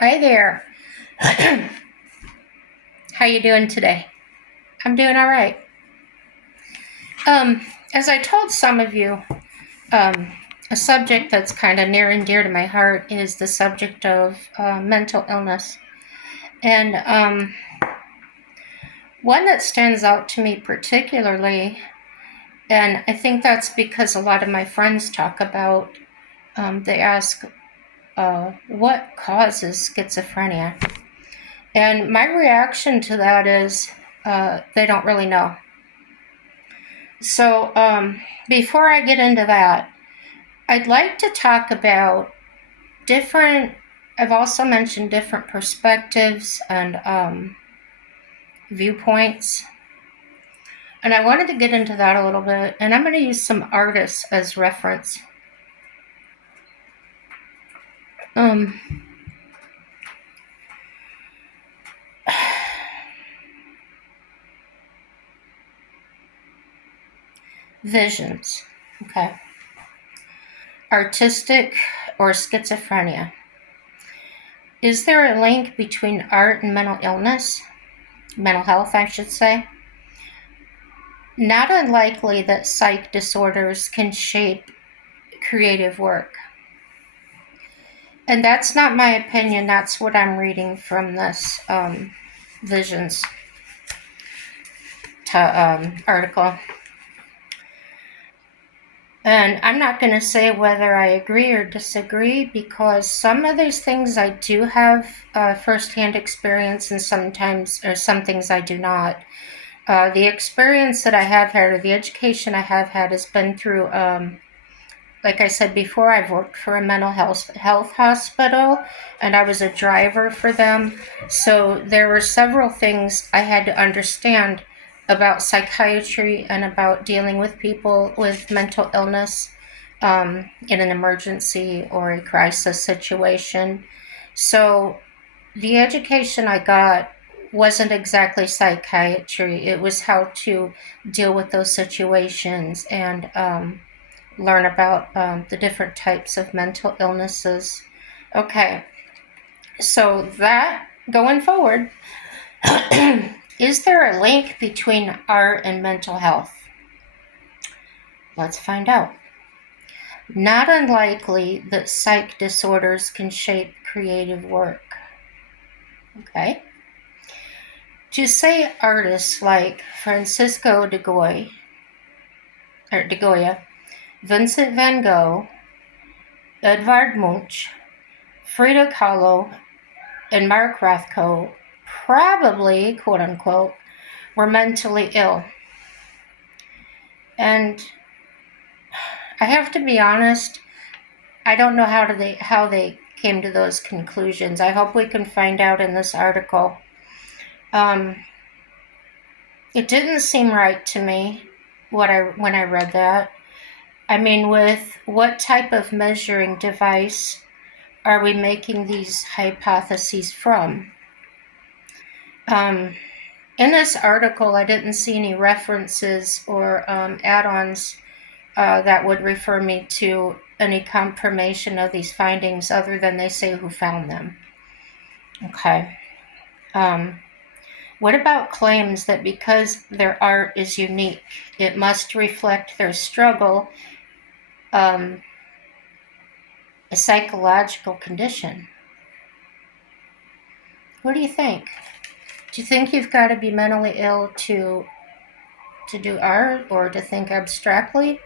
Hi there. How you doing today? I'm doing all right. As I told some of you, um, a subject that's kind of near and dear to my heart is the subject of mental illness. And one that stands out to me particularly, and I think that's because a lot of my friends talk about, they ask, what causes schizophrenia? And my reaction to that is they don't really know. So, before I get into that, I'd like to talk about different, I've also mentioned different perspectives and viewpoints. And I wanted to get into that a little bit, and I'm going to use some artists as reference. Um, Visions. Okay. Artistic or schizophrenia. Is there a link between art and mental illness? Mental health, I should say. Not unlikely that psych disorders can shape creative work. And that's not my opinion, that's what I'm reading from this Visions article. And I'm not going to say whether I agree or disagree, because some of these things I do have firsthand experience, and sometimes, or some things I do not. The experience that I have had, or the education I have had, has been through, like I said before, I've worked for a mental health hospital, and I was a driver for them. So there were several things I had to understand about psychiatry and about dealing with people with mental illness in an emergency or a crisis situation. So the education I got wasn't exactly psychiatry. It was how to deal with those situations and learn about the different types of mental illnesses. Okay, so that going forward, is there a link between art and mental health? Let's find out. Not unlikely that psych disorders can shape creative work. Okay. To say artists like Francisco de Goya, Vincent van Gogh, Edvard Munch, Frida Kahlo, and Mark Rothko probably, quote unquote, were mentally ill. And I have to be honest, I don't know how they came to those conclusions. I hope we can find out in this article. It didn't seem right to me when I read that. I mean, with what type of measuring device are we making these hypotheses from? In this article, I didn't see any references or add-ons that would refer me to any confirmation of these findings other than they say who found them. Okay. What about claims that because their art is unique, it must reflect their struggle, a psychological condition? What do you think? Do you think you've got to be mentally ill to do art or to think abstractly?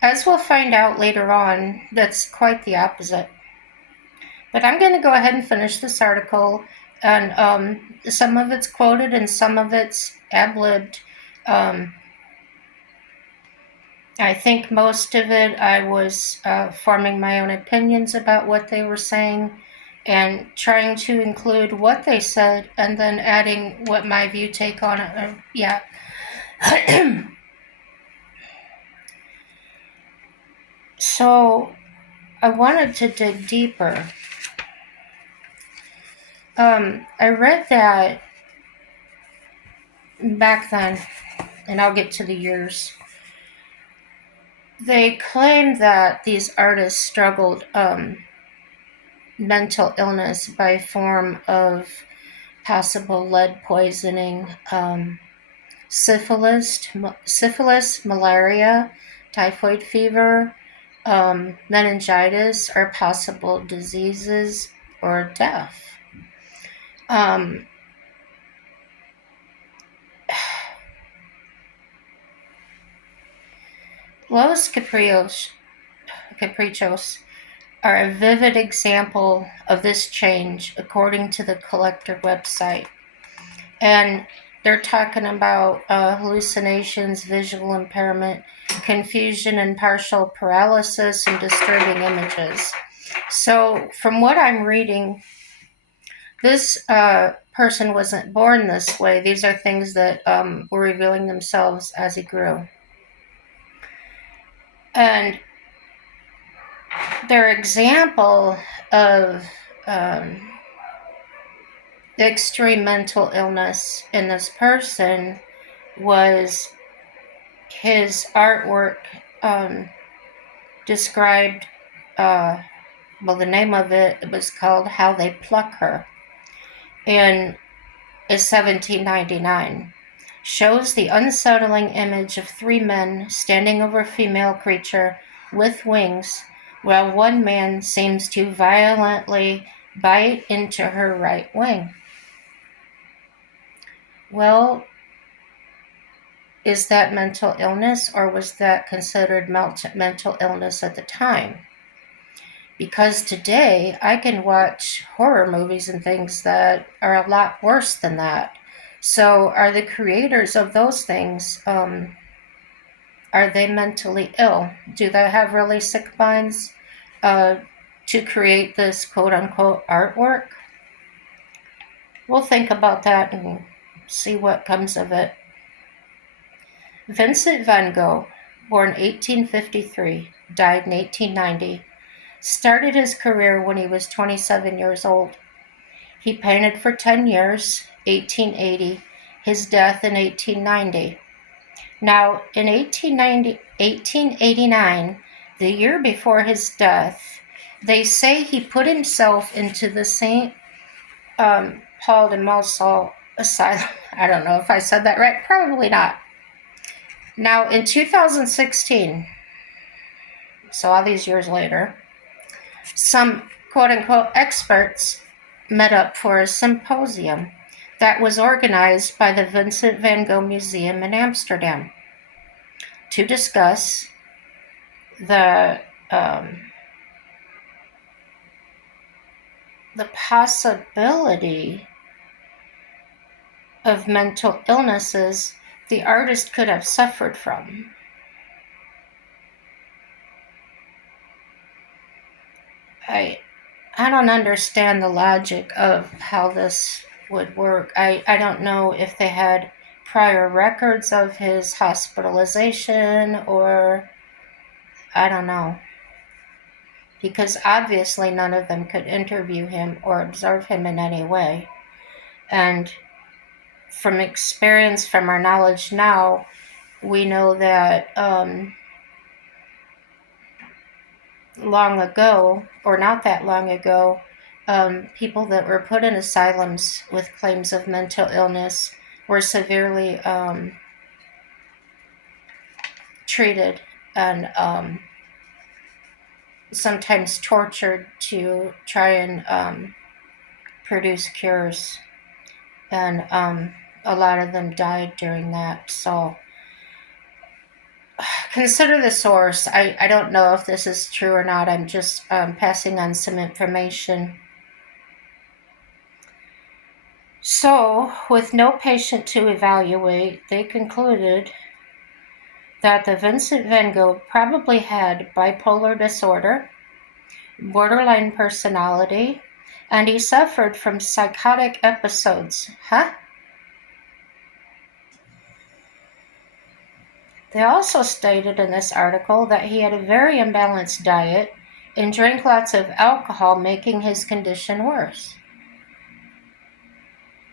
As we'll find out later on, that's quite the opposite. But I'm going to go ahead and finish this article, and some of it's quoted and some of it's ad-libbed. I think most of it I was forming my own opinions about what they were saying and trying to include what they said and then adding what my view take on it. Yeah. So I wanted to dig deeper. I read that back then, and I'll get to the years. They claimed that these artists struggled mental illness by form of possible lead poisoning, syphilis, malaria, typhoid fever, meningitis are possible diseases or death. Los Caprichos are a vivid example of this change, according to the collector website. And they're talking about hallucinations, visual impairment, confusion and partial paralysis, and disturbing images. So, from what I'm reading, this person wasn't born this way. These are things that were revealing themselves as he grew. And their example of the extreme mental illness in this person was his artwork described, the name of it was called How They Pluck Her, in 1799. Shows the unsettling image of three men standing over a female creature with wings, while one man seems to violently bite into her right wing. Well, is that mental illness, or was that considered mental illness at the time? Because today I can watch horror movies and things that are a lot worse than that. So are the creators of those things, are they mentally ill? Do they have really sick minds to create this quote-unquote artwork? We'll think about that and see what comes of it. Vincent van Gogh, born 1853, died in 1890, started his career when he was 27 years old. He painted for 10 years, 1880, his death in 1890. Now, in 1889, the year before his death, they say he put himself into the St. Paul de Mausole Asylum. I don't know if I said that right. Probably not. Now, in 2016, so all these years later, some quote-unquote experts met up for a symposium that was organized by the Vincent van Gogh Museum in Amsterdam to discuss the possibility of mental illnesses the artist could have suffered from. I don't understand the logic of how this would work. I don't know if they had prior records of his hospitalization, or I don't know. Because obviously none of them could interview him or observe him in any way. And from experience, from our knowledge now, we know that long ago, or not that long ago, people that were put in asylums with claims of mental illness were severely treated and sometimes tortured to try and produce cures. And a lot of them died during that. So consider the source. I don't know if this is true or not. I'm just passing on some information. So, with no patient to evaluate, they concluded that the Vincent van Gogh probably had bipolar disorder, borderline personality, and he suffered from psychotic episodes. They also stated in this article that he had a very imbalanced diet and drank lots of alcohol, making his condition worse.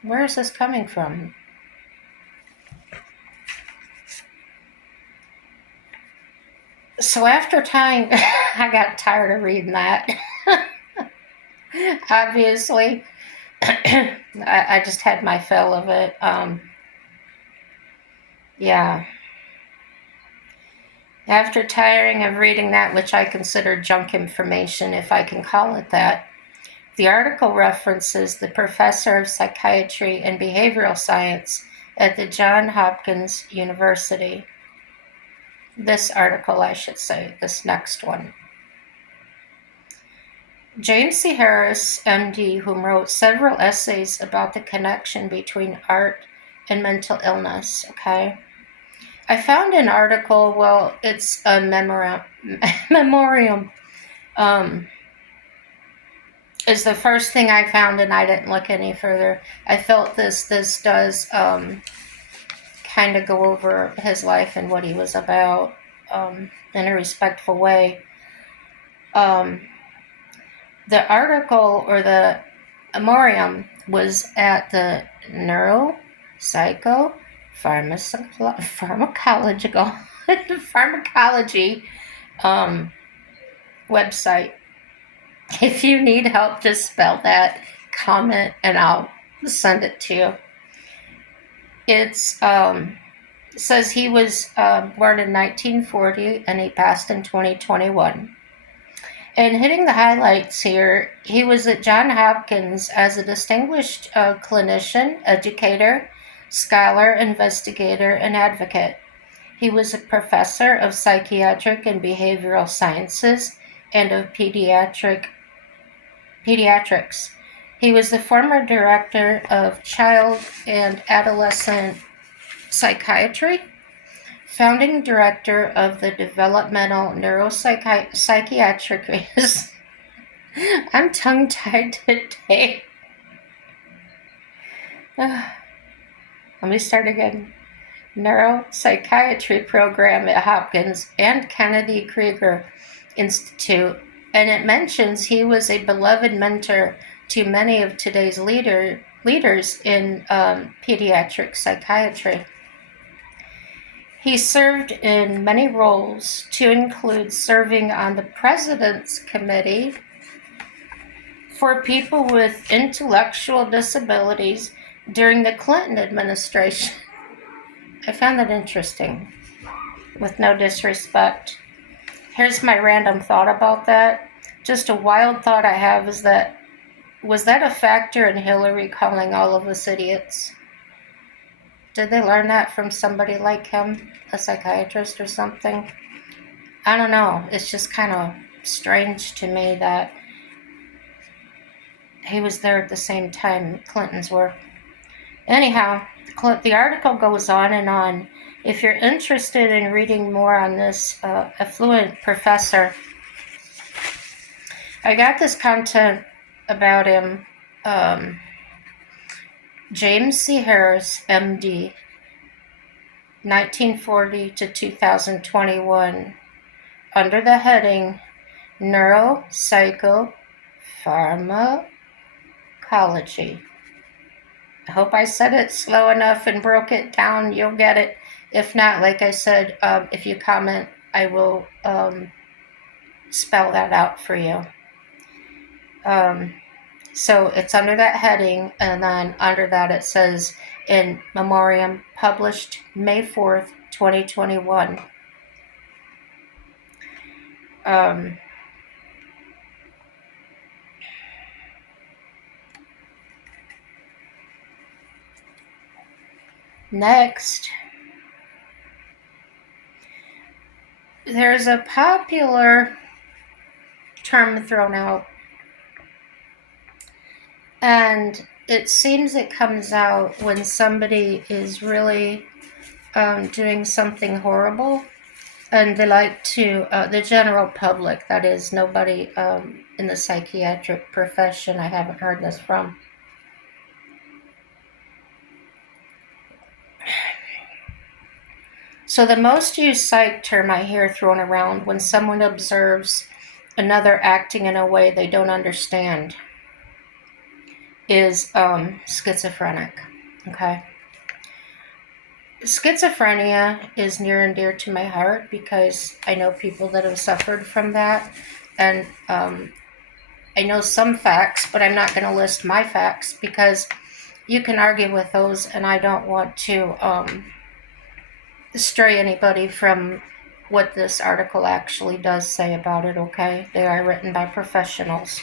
Where is this coming from? So after time, I got tired of reading that. Obviously, I just had my fill of it. Yeah. After tiring of reading that which I consider junk information, if I can call it that, the article references the professor of psychiatry and behavioral science at the Johns Hopkins University. This article, I should say, this next one. James C. Harris, MD, who wrote several essays about the connection between art and mental illness, okay? I found an article, well, it's a memoriam, is the first thing I found, and I didn't look any further. I felt this does kind of go over his life and what he was about in a respectful way. The article, or the memoriam, was at the pharmacology website. If you need help to spell that, comment and I'll send it to you. It says he was born in 1940 and he passed in 2021. And hitting the highlights here, he was at Johns Hopkins as a distinguished clinician, educator, scholar, investigator, and advocate. He was a professor of psychiatric and behavioral sciences and of pediatrics. He was the former director of child and adolescent psychiatry, founding director of the developmental neuropsychiatric. I'm tongue-tied today. Let me start again. Neuropsychiatry program at Hopkins and Kennedy Krieger Institute, and it mentions he was a beloved mentor to many of today's leaders in pediatric psychiatry. He served in many roles, to include serving on the President's Committee for People with Intellectual Disabilities during the Clinton administration. I found that interesting, with no disrespect. Here's my random thought about that. Just a wild thought I have is that, was that a factor in Hillary calling all of us idiots? Did they learn that from somebody like him, a psychiatrist or something? I don't know. It's just kind of strange to me that he was there at the same time Clintons were. Anyhow, the article goes on and on. If you're interested in reading more on this affluent professor, I got this content about him. James C. Harris, MD, 1940 to 2021, under the heading Neuropsychopharmacology. I hope I said it slow enough and broke it down. You'll get it. If not, like I said, if you comment, I will spell that out for you. So it's under that heading, and then under that it says, in memoriam, published May 4th, 2021. Next, there's a popular term thrown out, and it seems it comes out when somebody is really doing something horrible, and they like to, the general public, that is, nobody in the psychiatric profession I haven't heard this from. So the most used psych term I hear thrown around when someone observes another acting in a way they don't understand is schizophrenic, okay? Schizophrenia is near and dear to my heart because I know people that have suffered from that, and I know some facts, but I'm not going to list my facts because you can argue with those, and I don't want to stray anybody from what this article actually does say about it, okay? They are written by professionals.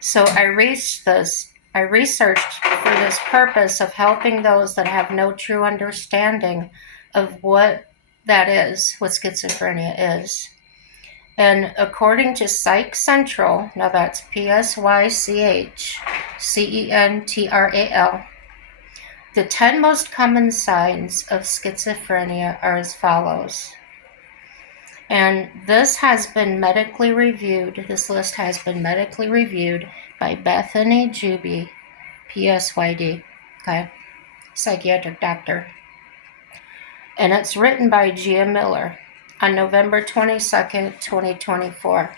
So I researched for this purpose of helping those that have no true understanding of what that is, what schizophrenia is. And according to Psych Central, now that's PsychCentral, the 10 most common signs of schizophrenia are as follows. And this has been medically reviewed, this list has been medically reviewed by Bethany Juby, PSYD, okay, psychiatric doctor. And it's written by Gia Miller on November 22nd, 2024.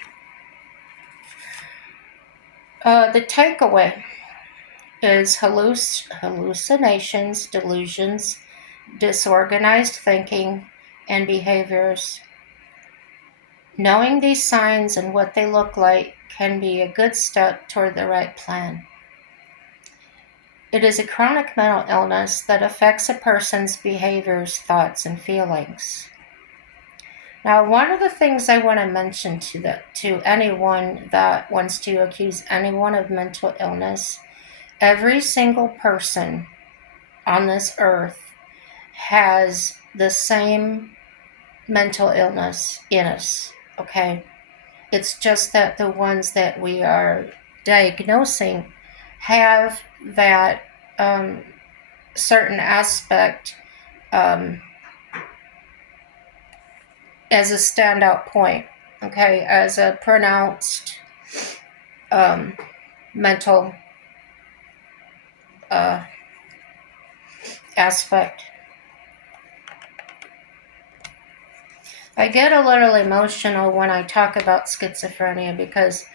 The takeaway is hallucinations, delusions, disorganized thinking, and behaviors. Knowing these signs and what they look like can be a good step toward the right plan. It is a chronic mental illness that affects a person's behaviors, thoughts, and feelings. Now, one of the things I want to mention to anyone that wants to accuse anyone of mental illness, every single person on this earth has the same mental illness in us, okay? It's just that the ones that we are diagnosing have that certain aspect as a standout point, okay, as a pronounced mental aspect. I get a little emotional when I talk about schizophrenia because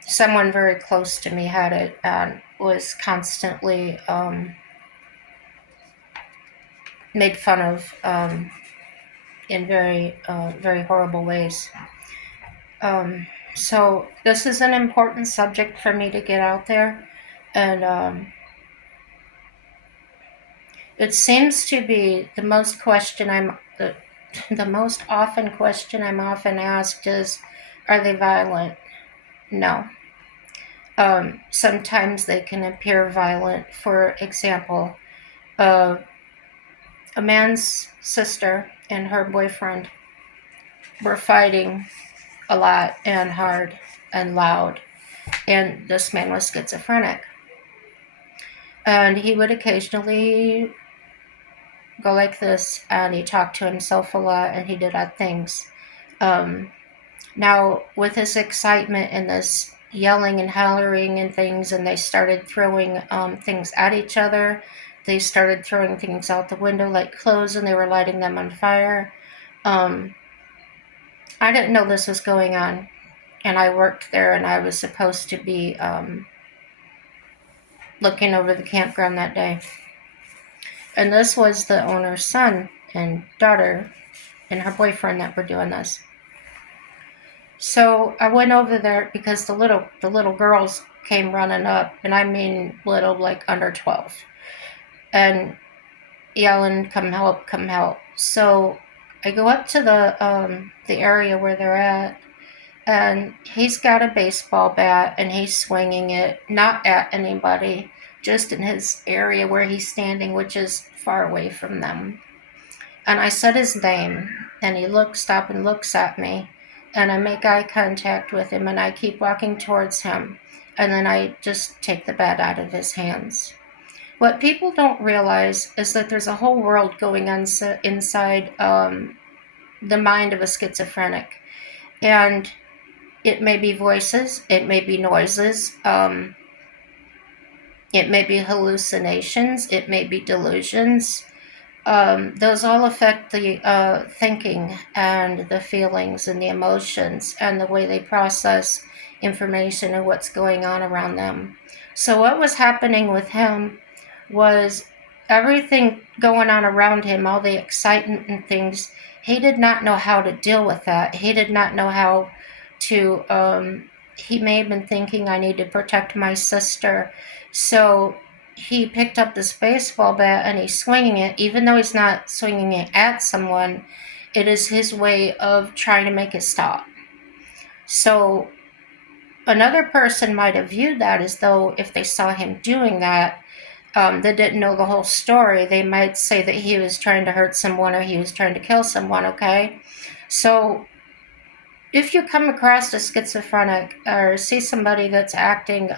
someone very close to me had it and was constantly made fun of in very horrible ways. So this is an important subject for me to get out there, and it seems to be the most often question I'm often asked is, are they violent? No. Sometimes they can appear violent. For example, a man's sister and her boyfriend were fighting a lot and hard and loud, and this man was schizophrenic. And he would occasionally go like this, and he talked to himself a lot, and he did odd things. Now, with this excitement and this yelling and hollering and things, and they started throwing things at each other. They started throwing things out the window like clothes, and they were lighting them on fire. I didn't know this was going on, and I worked there, and I was supposed to be looking over the campground that day. And this was the owner's son and daughter and her boyfriend that were doing this. So I went over there because the little girls came running up, and I mean little, like under 12, and yelling, "Come help! Come help!" So I go up to the area where they're at, and he's got a baseball bat, and he's swinging it not at anybody, just in his area where he's standing, which is far away from them. And I said his name, and he stops and looks at me, and I make eye contact with him, and I keep walking towards him, and then I just take the bat out of his hands. What people don't realize is that there's a whole world going on inside the mind of a schizophrenic, and it may be voices, it may be noises, it may be hallucinations, it may be delusions. Those all affect the thinking and the feelings and the emotions and the way they process information and what's going on around them. So what was happening with him was everything going on around him, all the excitement and things, he did not know how to deal with that. He did not know how to, he may have been thinking, I need to protect my sister. So he picked up this baseball bat and he's swinging it, even though he's not swinging it at someone. It is his way of trying to make it stop. So another person might have viewed that as though if they saw him doing that, they didn't know the whole story, they might say that he was trying to hurt someone or he was trying to kill someone, okay? So if you come across a schizophrenic or see somebody that's acting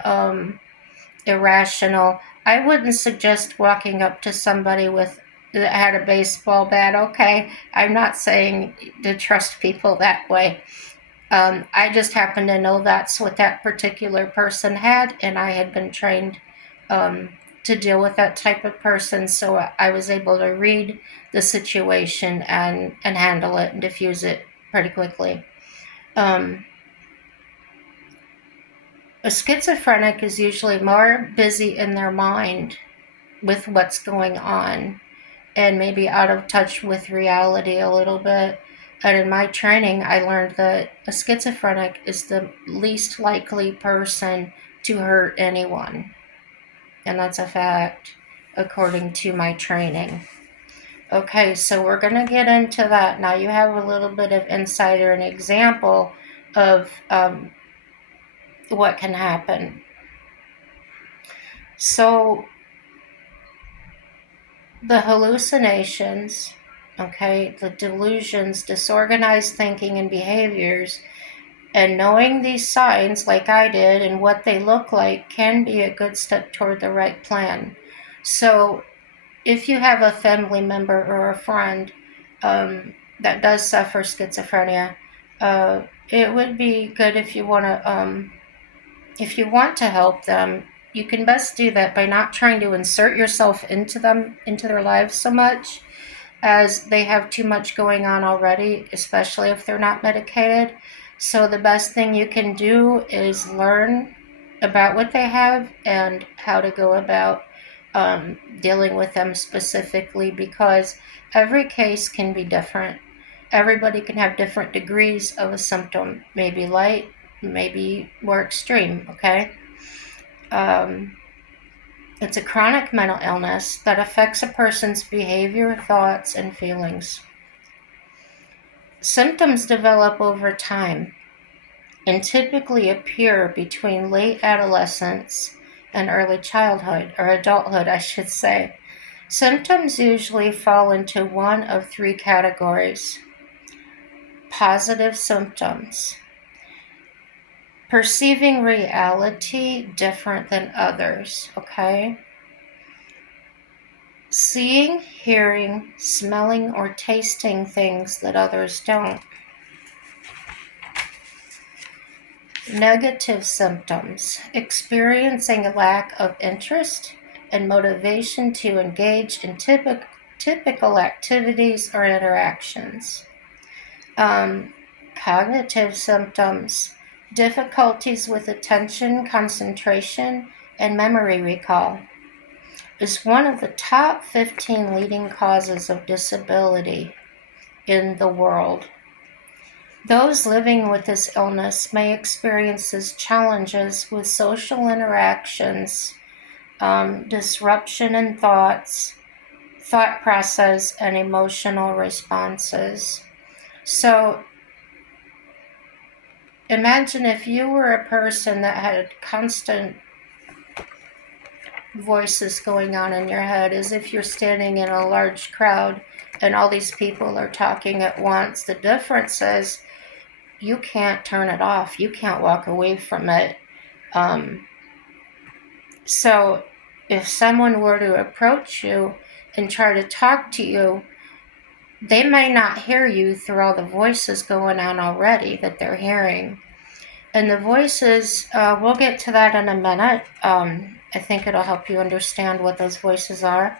irrational, I wouldn't suggest walking up to somebody that had a baseball bat, okay? I'm not saying to trust people that way. I just happen to know that's what that particular person had, and I had been trained to deal with that type of person, so I was able to read the situation and handle it and diffuse it pretty quickly. A schizophrenic is usually more busy in their mind with what's going on and maybe out of touch with reality a little bit. And in my training, I learned that a schizophrenic is the least likely person to hurt anyone. And that's a fact, according to my training. Okay, so we're going to get into that. Now you have a little bit of insight or an example of what can happen. So the hallucinations, okay, the delusions, disorganized thinking and behaviors, and knowing these signs like I did and what they look like can be a good step toward the right plan. So if you have a family member or a friend that does suffer schizophrenia, it would be good if you want to help them, you can best do that by not trying to insert yourself into their lives so much, as they have too much going on already, especially if they're not medicated. So the best thing you can do is learn about what they have and how to go about dealing with them specifically, because every case can be different. Everybody can have different degrees of a symptom, maybe light, maybe more extreme, okay? It's a chronic mental illness that affects a person's behavior, thoughts, and feelings. Symptoms develop over time and typically appear between late adolescence and early childhood, or adulthood, I should say. Symptoms usually fall into one of three categories. Positive symptoms: perceiving reality different than others, okay? Seeing, hearing, smelling, or tasting things that others don't. Negative symptoms: experiencing a lack of interest and motivation to engage in typical activities or interactions. Cognitive symptoms: difficulties with attention, concentration, and memory recall. Is one of the top 15 leading causes of disability in the world. Those living with this illness may experience challenges with social interactions, disruption in thought process, and emotional responses. So imagine if you were a person that had constant voices going on in your head, as if you're standing in a large crowd and all these people are talking at once. The difference is you can't turn it off. You can't walk away from it. So if someone were to approach you and try to talk to you, they may not hear you through all the voices going on already that they're hearing. And the voices, we'll get to that in a minute. I think it'll help you understand what those voices are.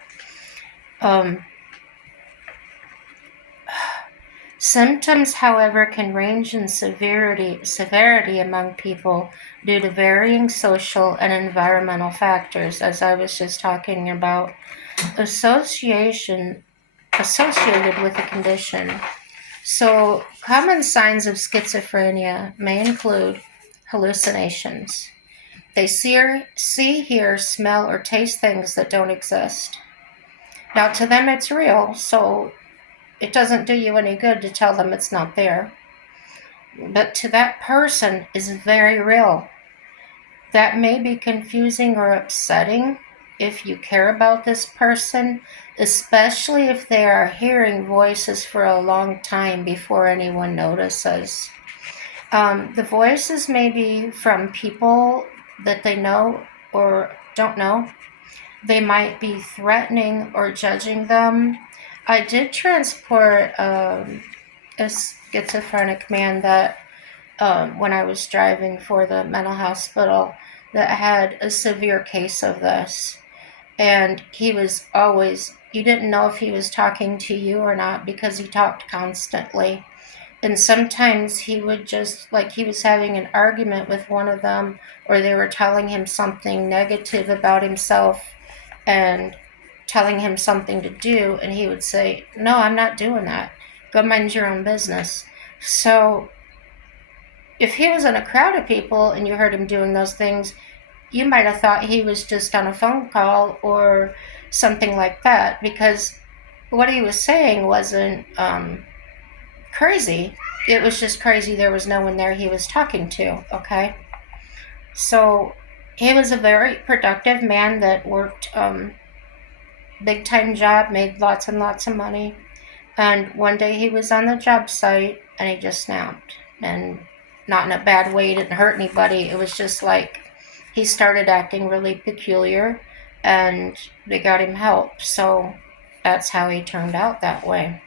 Symptoms, however, can range in severity among people due to varying social and environmental factors, as I was just talking about. Associated with the condition. So, common signs of schizophrenia may include hallucinations. They see, hear, smell, or taste things that don't exist. Now, to them, it's real, so it doesn't do you any good to tell them it's not there. But to that person, is very real. That may be confusing or upsetting if you care about this person, especially if they are hearing voices for a long time before anyone notices. The voices may be from people that they know or don't know. They might be threatening or judging them. I did transport a schizophrenic man that when I was driving for the mental hospital that had a severe case of this. And he was always, you didn't know if he was talking to you or not because he talked constantly. And sometimes he would just, like, he was having an argument with one of them, or they were telling him something negative about himself and telling him something to do, and he would say, "No, I'm not doing that. Go mind your own business." So if he was in a crowd of people and you heard him doing those things, you might have thought he was just on a phone call or something like that, because what he was saying wasn't crazy. It was just crazy there was no one there he was talking to, okay? So he was a very productive man that worked big time job, made lots and lots of money. And one day he was on the job site and he just snapped. And not in a bad way, didn't hurt anybody. It was just like he started acting really peculiar and they got him help. So that's how he turned out that way.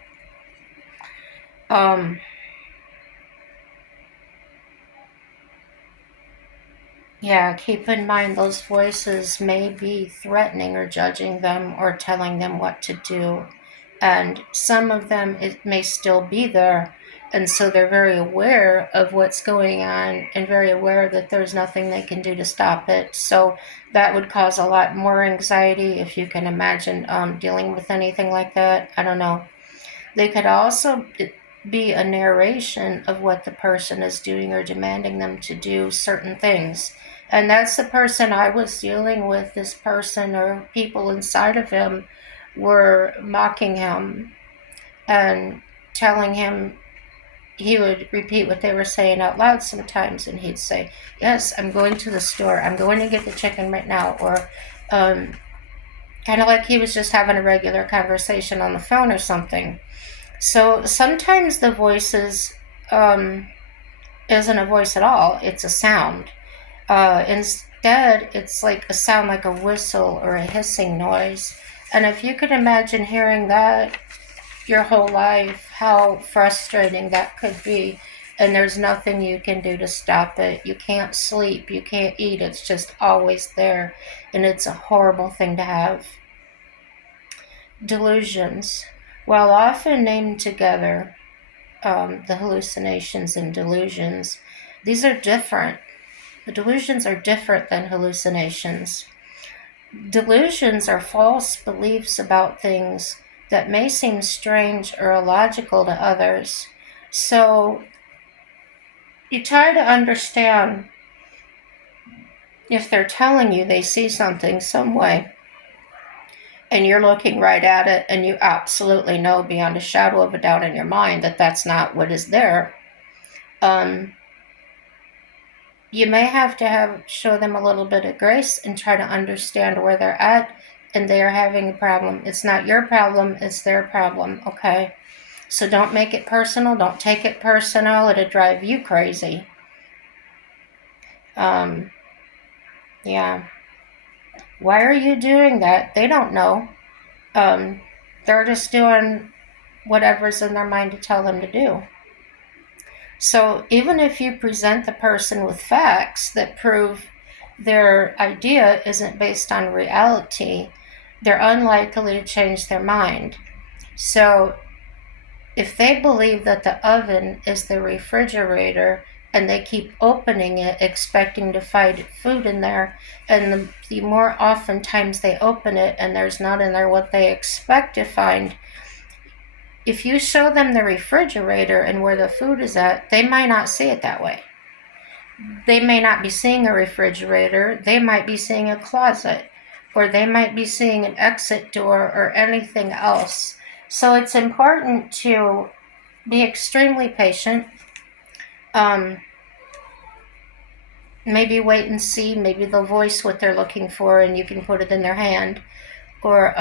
Yeah, keep in mind those voices may be threatening or judging them or telling them what to do. And some of them, it may still be there. And so they're very aware of what's going on and very aware that there's nothing they can do to stop it. So that would cause a lot more anxiety if you can imagine dealing with anything like that. I don't know. They could also be a narration of what the person is doing or demanding them to do certain things. And that's the person I was dealing with. This person or people inside of him were mocking him and telling him, he would repeat what they were saying out loud sometimes, and he'd say, "Yes, I'm going to the store. I'm going to get the chicken right now." Or kind of like he was just having a regular conversation on the phone or something. So sometimes the voices isn't a voice at all, it's a sound. Instead, it's like a sound like a whistle or a hissing noise. And if you could imagine hearing that your whole life, how frustrating that could be. And there's nothing you can do to stop it. You can't sleep, you can't eat, it's just always there. And it's a horrible thing to have. Delusions. While often named together, the hallucinations and delusions, these are different. The delusions are different than hallucinations. Delusions are false beliefs about things that may seem strange or illogical to others. So you try to understand if they're telling you they see something some way and you're looking right at it and you absolutely know beyond a shadow of a doubt in your mind that that's not what is there. You may have to show them a little bit of grace and try to understand where they're at, and they are having a problem. It's not your problem, it's their problem, okay? So don't make it personal, don't take it personal, it'll drive you crazy. Yeah. Why are you doing that? They don't know. They're just doing whatever's in their mind to tell them to do. So even if you present the person with facts that prove their idea isn't based on reality, they're unlikely to change their mind. So if they believe that the oven is the refrigerator and they keep opening it expecting to find food in there, and the more often times they open it and there's not in there what they expect to find, If you show them the refrigerator and where the food is at, they might not see it that way. They may not be seeing a refrigerator, they might be seeing a closet, or they might be seeing an exit door or anything else. So it's important to be extremely patient. Um, Maybe wait and see. Maybe they'll voice what they're looking for and you can put it in their hand. Or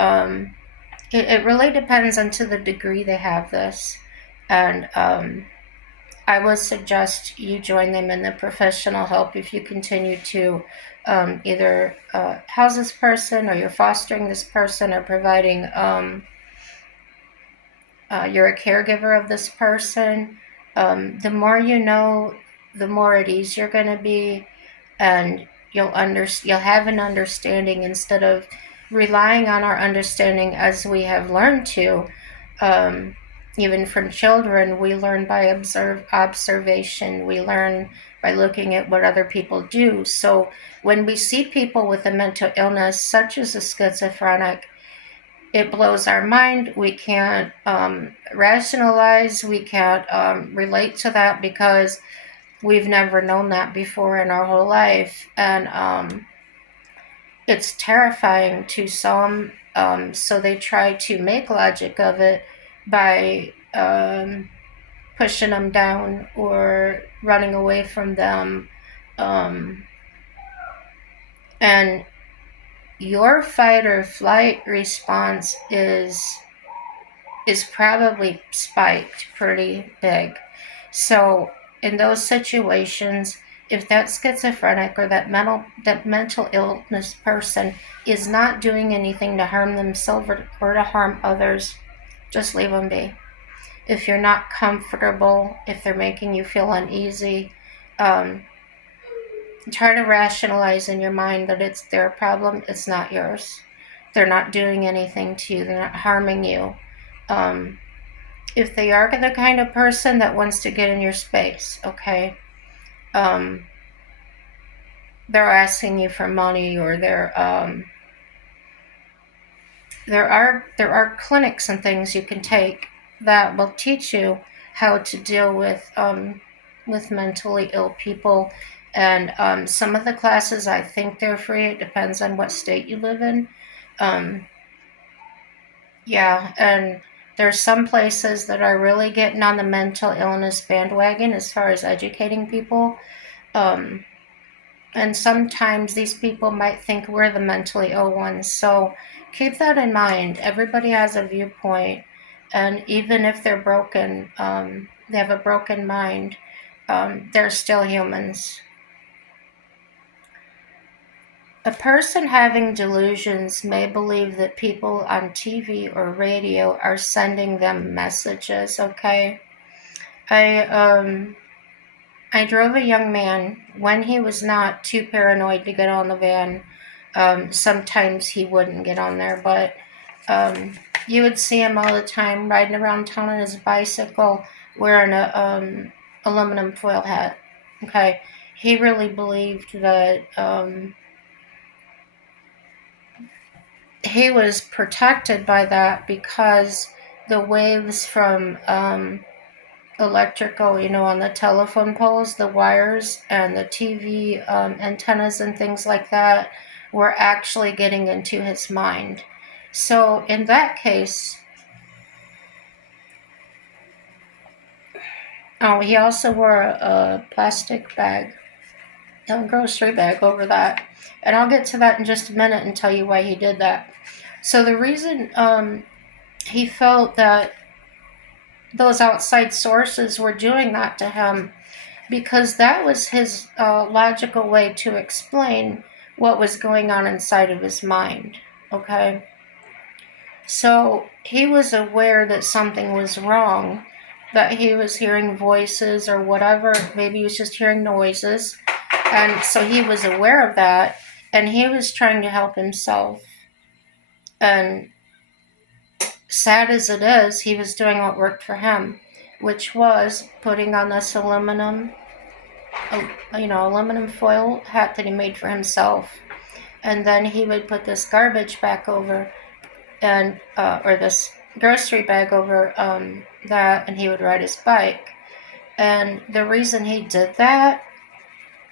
it really depends on to the degree they have this. And I would suggest you join them in the professional help if you continue to either house this person, or you're fostering this person, or providing, you're a caregiver of this person. The more you know, the more at ease you're going to be, and you'll have an understanding instead of relying on our understanding as we have learned to. Um, Even from children, we learn by observation. We learn by looking at what other people do. So when we see people with a mental illness, such as a schizophrenic, it blows our mind. We can't rationalize. We can't relate to that because we've never known that before in our whole life. And it's terrifying to some. So they try to make logic of it by pushing them down or running away from them. And your fight or flight response is probably spiked pretty big. So in those situations, if that schizophrenic or that mental illness person is not doing anything to harm themselves or to harm others, just leave them be. If you're not comfortable, if they're making you feel uneasy, try to rationalize in your mind that it's their problem, it's not yours. They're not doing anything to you, they're not harming you. If they are the kind of person that wants to get in your space, okay, they're asking you for money, or there are clinics and things you can take that will teach you how to deal with mentally ill people. And some of the classes, I think they're free. It depends on what state you live in. Yeah, and there's some places that are really getting on the mental illness bandwagon as far as educating people. And sometimes these people might think we're the mentally ill ones. So keep that in mind. Everybody has a viewpoint. And even if they're broken, they have a broken mind, they're still humans. A person having delusions may believe that people on TV or radio are sending them messages, okay? I drove a young man when he was not too paranoid to get on the van. Sometimes he wouldn't get on there, but you would see him all the time riding around town on his bicycle wearing a aluminum foil hat. Okay, he really believed that he was protected by that because the waves from electrical, on the telephone poles, the wires, and the TV antennas and things like that were actually getting into his mind. So in that case, he also wore a plastic bag, a grocery bag over that. And I'll get to that in just a minute and tell you why he did that. So the reason he felt that those outside sources were doing that to him, because that was his logical way to explain what was going on inside of his mind, okay? So he was aware that something was wrong, that he was hearing voices or whatever, maybe he was just hearing noises, and so he was aware of that, and he was trying to help himself. And sad as it is, he was doing what worked for him, which was putting on this aluminum foil hat that he made for himself. And then he would put this garbage back over, and or this grocery bag over that, and he would ride his bike. And the reason he did that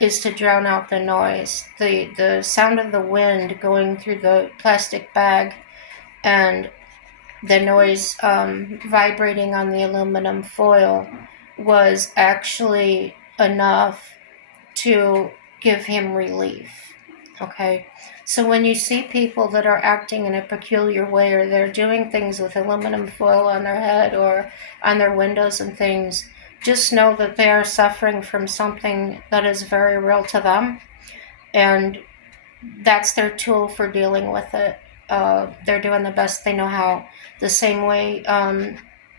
is to drown out the noise, the sound of the wind going through the plastic bag, and the noise vibrating on the aluminum foil was actually enough to give him relief. Okay? So when you see people that are acting in a peculiar way, or they're doing things with aluminum foil on their head or on their windows and things, just know that they are suffering from something that is very real to them, and that's their tool for dealing with it. They're doing the best they know how. The same way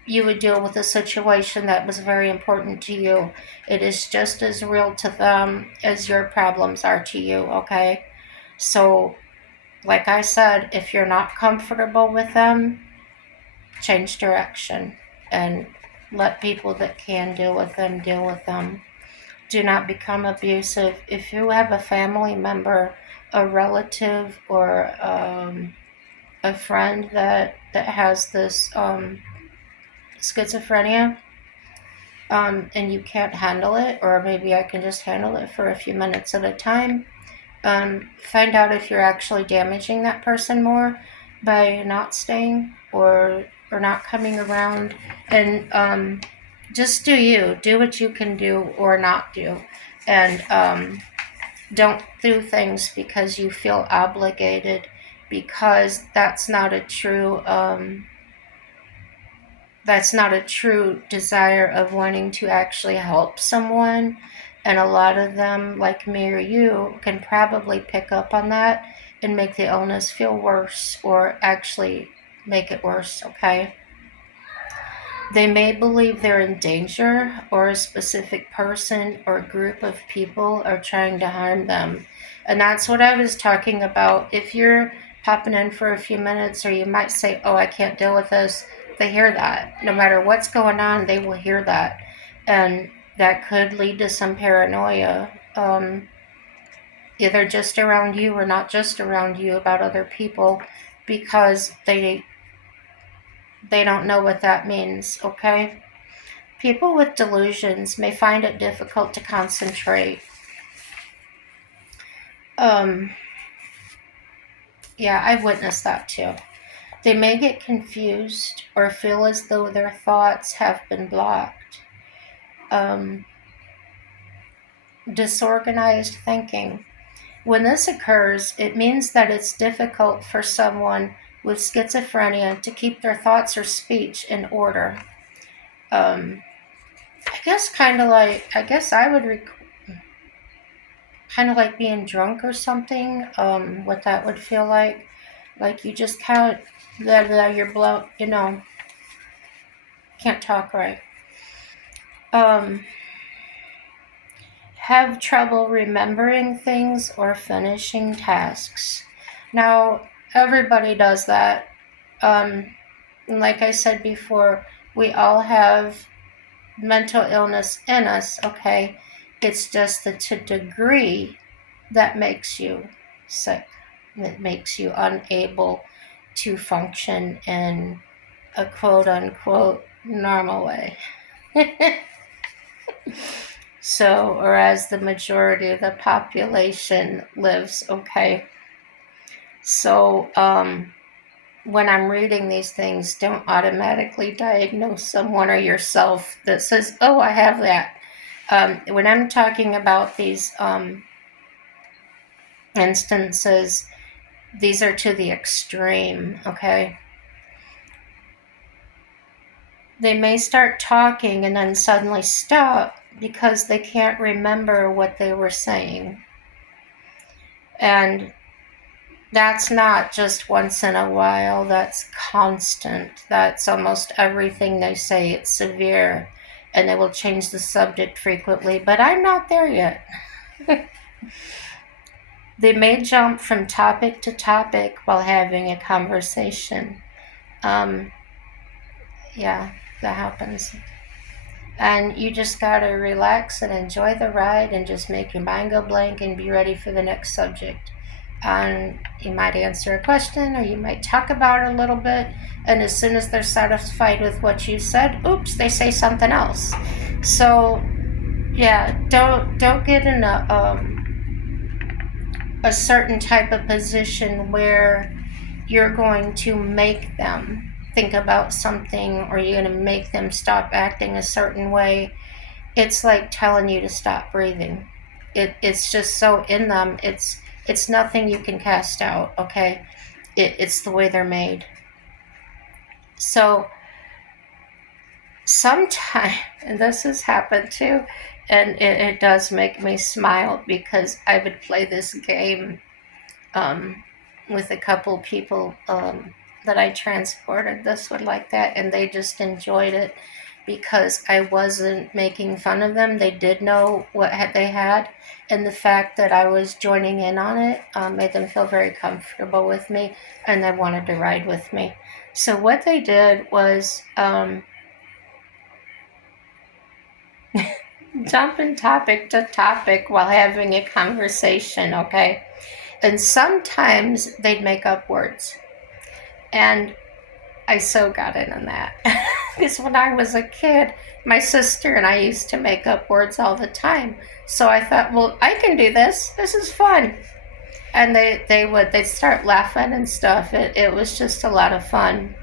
you would deal with a situation that was very important to you. It is just as real to them as your problems are to you, okay? So, like I said, if you're not comfortable with them, change direction and let people that can deal with them deal with them. Do not become abusive. If you have a family member, a relative, or a friend that has this schizophrenia, and you can't handle it, or maybe I can just handle it for a few minutes at a time, find out if you're actually damaging that person more by not staying or not coming around, and just do you do what you can do or not do, and don't do things because you feel obligated, because that's not a true desire of wanting to actually help someone. And a lot of them, like me or you, can probably pick up on that and make the illness feel worse, or actually make it worse, okay? They may believe they're in danger, or a specific person or group of people are trying to harm them. And that's what I was talking about. If you're popping in for a few minutes, or you might say, oh, I can't deal with this, they hear that. No matter what's going on, they will hear that. And that could lead to some paranoia, either just around you or not just around you, about other people, because they don't know what that means, okay? People with delusions may find it difficult to concentrate. Um, yeah, I've witnessed that too. They may get confused or feel as though their thoughts have been blocked. Um, Disorganized thinking. When this occurs, it means that it's difficult for someone with schizophrenia to keep their thoughts or speech in order. Um, I guess I would kind of like being drunk or something, what that would feel like you just can't, you're blown, can't talk right. um, have trouble remembering things or finishing tasks. Now, everybody does that. Like I said before, we all have mental illness in us, okay? It's just the degree that makes you sick, that makes you unable to function in a quote unquote normal way. So, or as the majority of the population lives, okay? So, when I'm reading these things, don't automatically diagnose someone or yourself that says, oh, I have that. When I'm talking about these instances, these are to the extreme, okay? They may start talking and then suddenly stop because they can't remember what they were saying. And that's not just once in a while, that's constant. That's almost everything they say. It's severe, and they will change the subject frequently, but I'm not there yet. They may jump from topic to topic while having a conversation. Um, yeah, that happens. And you just gotta relax and enjoy the ride and just make your mind go blank and be ready for the next subject. and you might answer a question or you might talk about it a little bit, and as soon as they're satisfied with what you said, oops, they say something else. So yeah, don't get in a certain type of position where you're going to make them think about something or you're going to make them stop acting a certain way. It's like telling you to stop breathing. It's just so in them. It's nothing you can cast out. Okay, it's the way they're made. So sometimes, and this has happened too, and it does make me smile because I would play this game with a couple people that I transported this one like that, and they just enjoyed it because I wasn't making fun of them. They did know what they had, and the fact that I was joining in on it made them feel very comfortable with me, and they wanted to ride with me. So what they did was jumping topic to topic while having a conversation, okay? And sometimes they'd make up words. And I so got in on that. Because when I was a kid, my sister and I used to make up words all the time. So I thought, well, I can do this. This is fun. And they'd start laughing and stuff. It was just a lot of fun.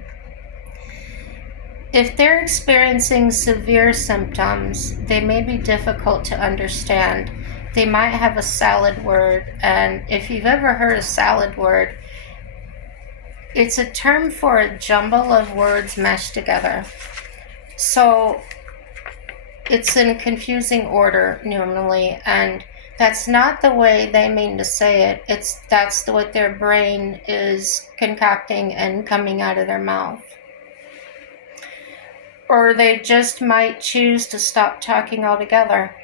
If they're experiencing severe symptoms, they may be difficult to understand. They might have a salad word, and if you've ever heard a salad word, it's a term for a jumble of words meshed together. So it's in confusing order normally, and that's not the way they mean to say it. That's what their brain is concocting and coming out of their mouth. Or they just might choose to stop talking altogether.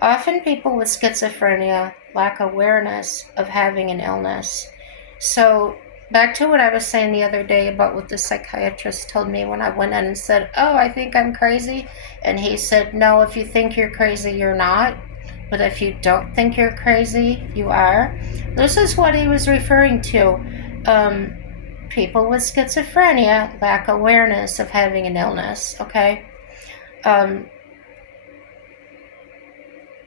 Often people with schizophrenia lack awareness of having an illness. So back to what I was saying the other day about what the psychiatrist told me when I went in and said, oh, I think I'm crazy. And he said, no, if you think you're crazy, you're not. But if you don't think you're crazy, you are. This is what he was referring to. People with schizophrenia lack awareness of having an illness, okay?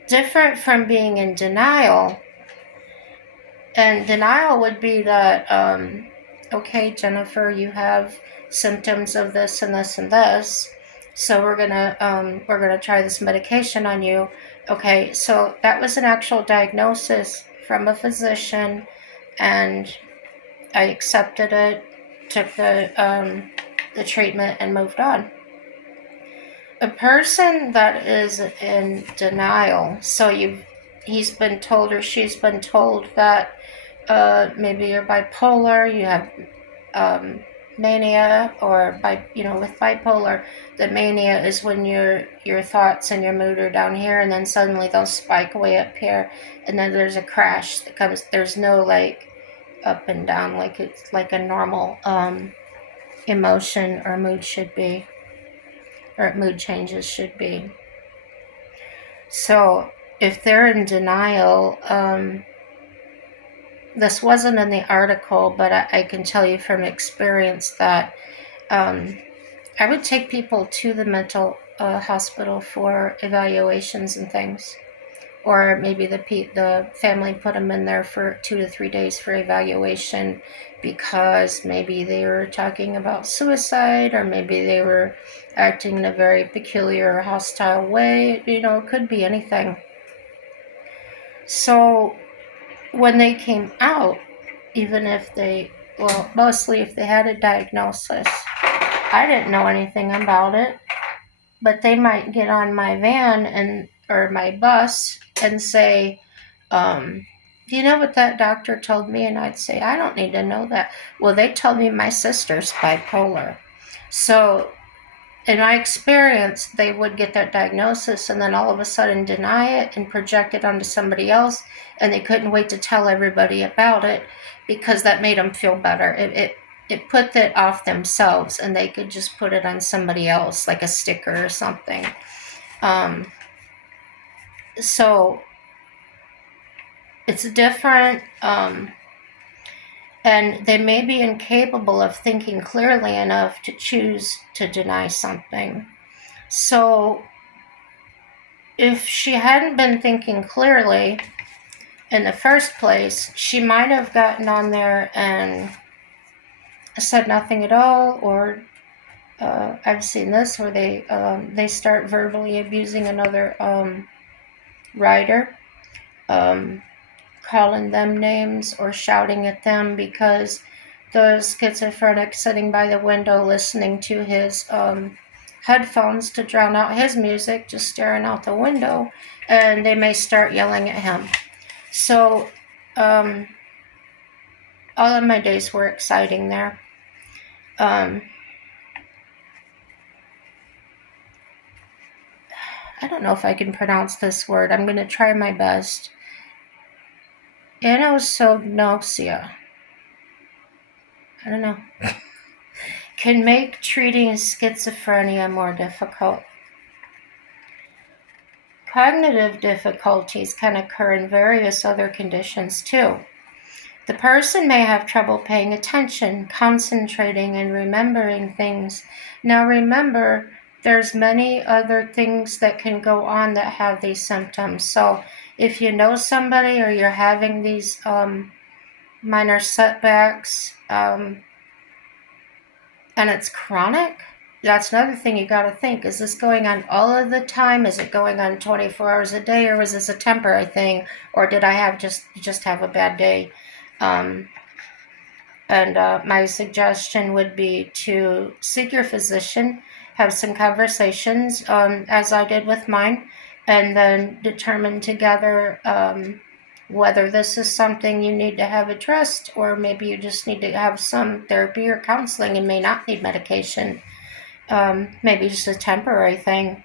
Different from being in denial. And denial would be that, okay, Jennifer, you have symptoms of this and this and this, so we're gonna try this medication on you. Okay, so that was an actual diagnosis from a physician, and I accepted it, took the treatment, and moved on. A person that is in denial, so he's been told or she's been told that maybe you're bipolar, you have mania, or with bipolar, the mania is when your thoughts and your mood are down here, and then suddenly they'll spike way up here, and then there's a crash that comes. There's no like up and down like it's like a normal emotion or mood should be, or mood changes should be. So if they're in denial, this wasn't in the article, but I can tell you from experience that I would take people to the mental hospital for evaluations and things. Or maybe the family put them in there for 2 to 3 days for evaluation because maybe they were talking about suicide, or maybe they were acting in a very peculiar or hostile way. It could be anything. So when they came out, even if mostly if they had a diagnosis, I didn't know anything about it, but they might get on my van or my bus and say, do you know what that doctor told me? And I'd say, I don't need to know that. Well, they told me my sister's bipolar. So in my experience, they would get that diagnosis and then all of a sudden deny it and project it onto somebody else, and they couldn't wait to tell everybody about it because that made them feel better. It put that off themselves, and they could just put it on somebody else, like a sticker or something. So it's different. and they may be incapable of thinking clearly enough to choose to deny something. So if she hadn't been thinking clearly in the first place, she might have gotten on there and said nothing at all, or I've seen this where they start verbally abusing another rider, um, calling them names or shouting at them because the schizophrenic sitting by the window listening to his headphones to drown out his music, just staring out the window, and they may start yelling at him. So um, all of my days were exciting there. I don't know if I can pronounce this word. I'm going to try my best. Anosognosia. I don't know. Can make treating schizophrenia more difficult. Cognitive difficulties can occur in various other conditions too. The person may have trouble paying attention, concentrating, and remembering things. Now remember, there's many other things that can go on that have these symptoms. So if you know somebody or you're having these minor setbacks and it's chronic, that's another thing you got to think. Is this going on all of the time? Is it going on 24 hours a day, or was this a temporary thing, or did I have just have a bad day? And my suggestion would be to seek your physician, have some conversations, as I did with mine, and then determine together whether this is something you need to have addressed, or maybe you just need to have some therapy or counseling and may not need medication. Maybe just a temporary thing.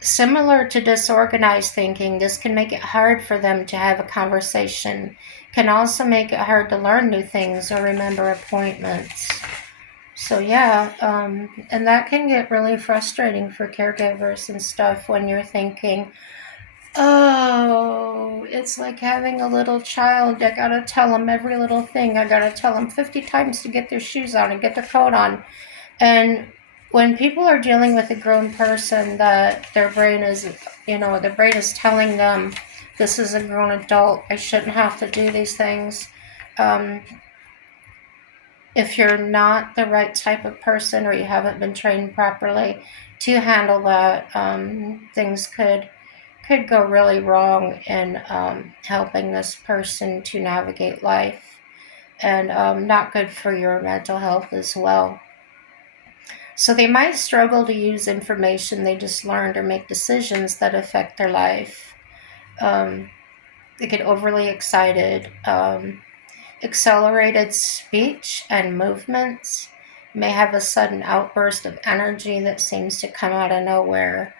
Similar to disorganized thinking, this can make it hard for them to have a conversation. Can also make it hard to learn new things or remember appointments. So yeah, and that can get really frustrating for caregivers and stuff when you're thinking, oh, it's like having a little child. I gotta tell them every little thing. I gotta tell them 50 times to get their shoes on and get their coat on. And when people are dealing with a grown person that their brain is, the brain is telling them, this is a grown adult, I shouldn't have to do these things. If you're not the right type of person or you haven't been trained properly to handle that, things could go really wrong in helping this person to navigate life, and not good for your mental health as well. So they might struggle to use information they just learned or make decisions that affect their life. They get overly excited. Accelerated speech and movements may have a sudden outburst of energy that seems to come out of nowhere.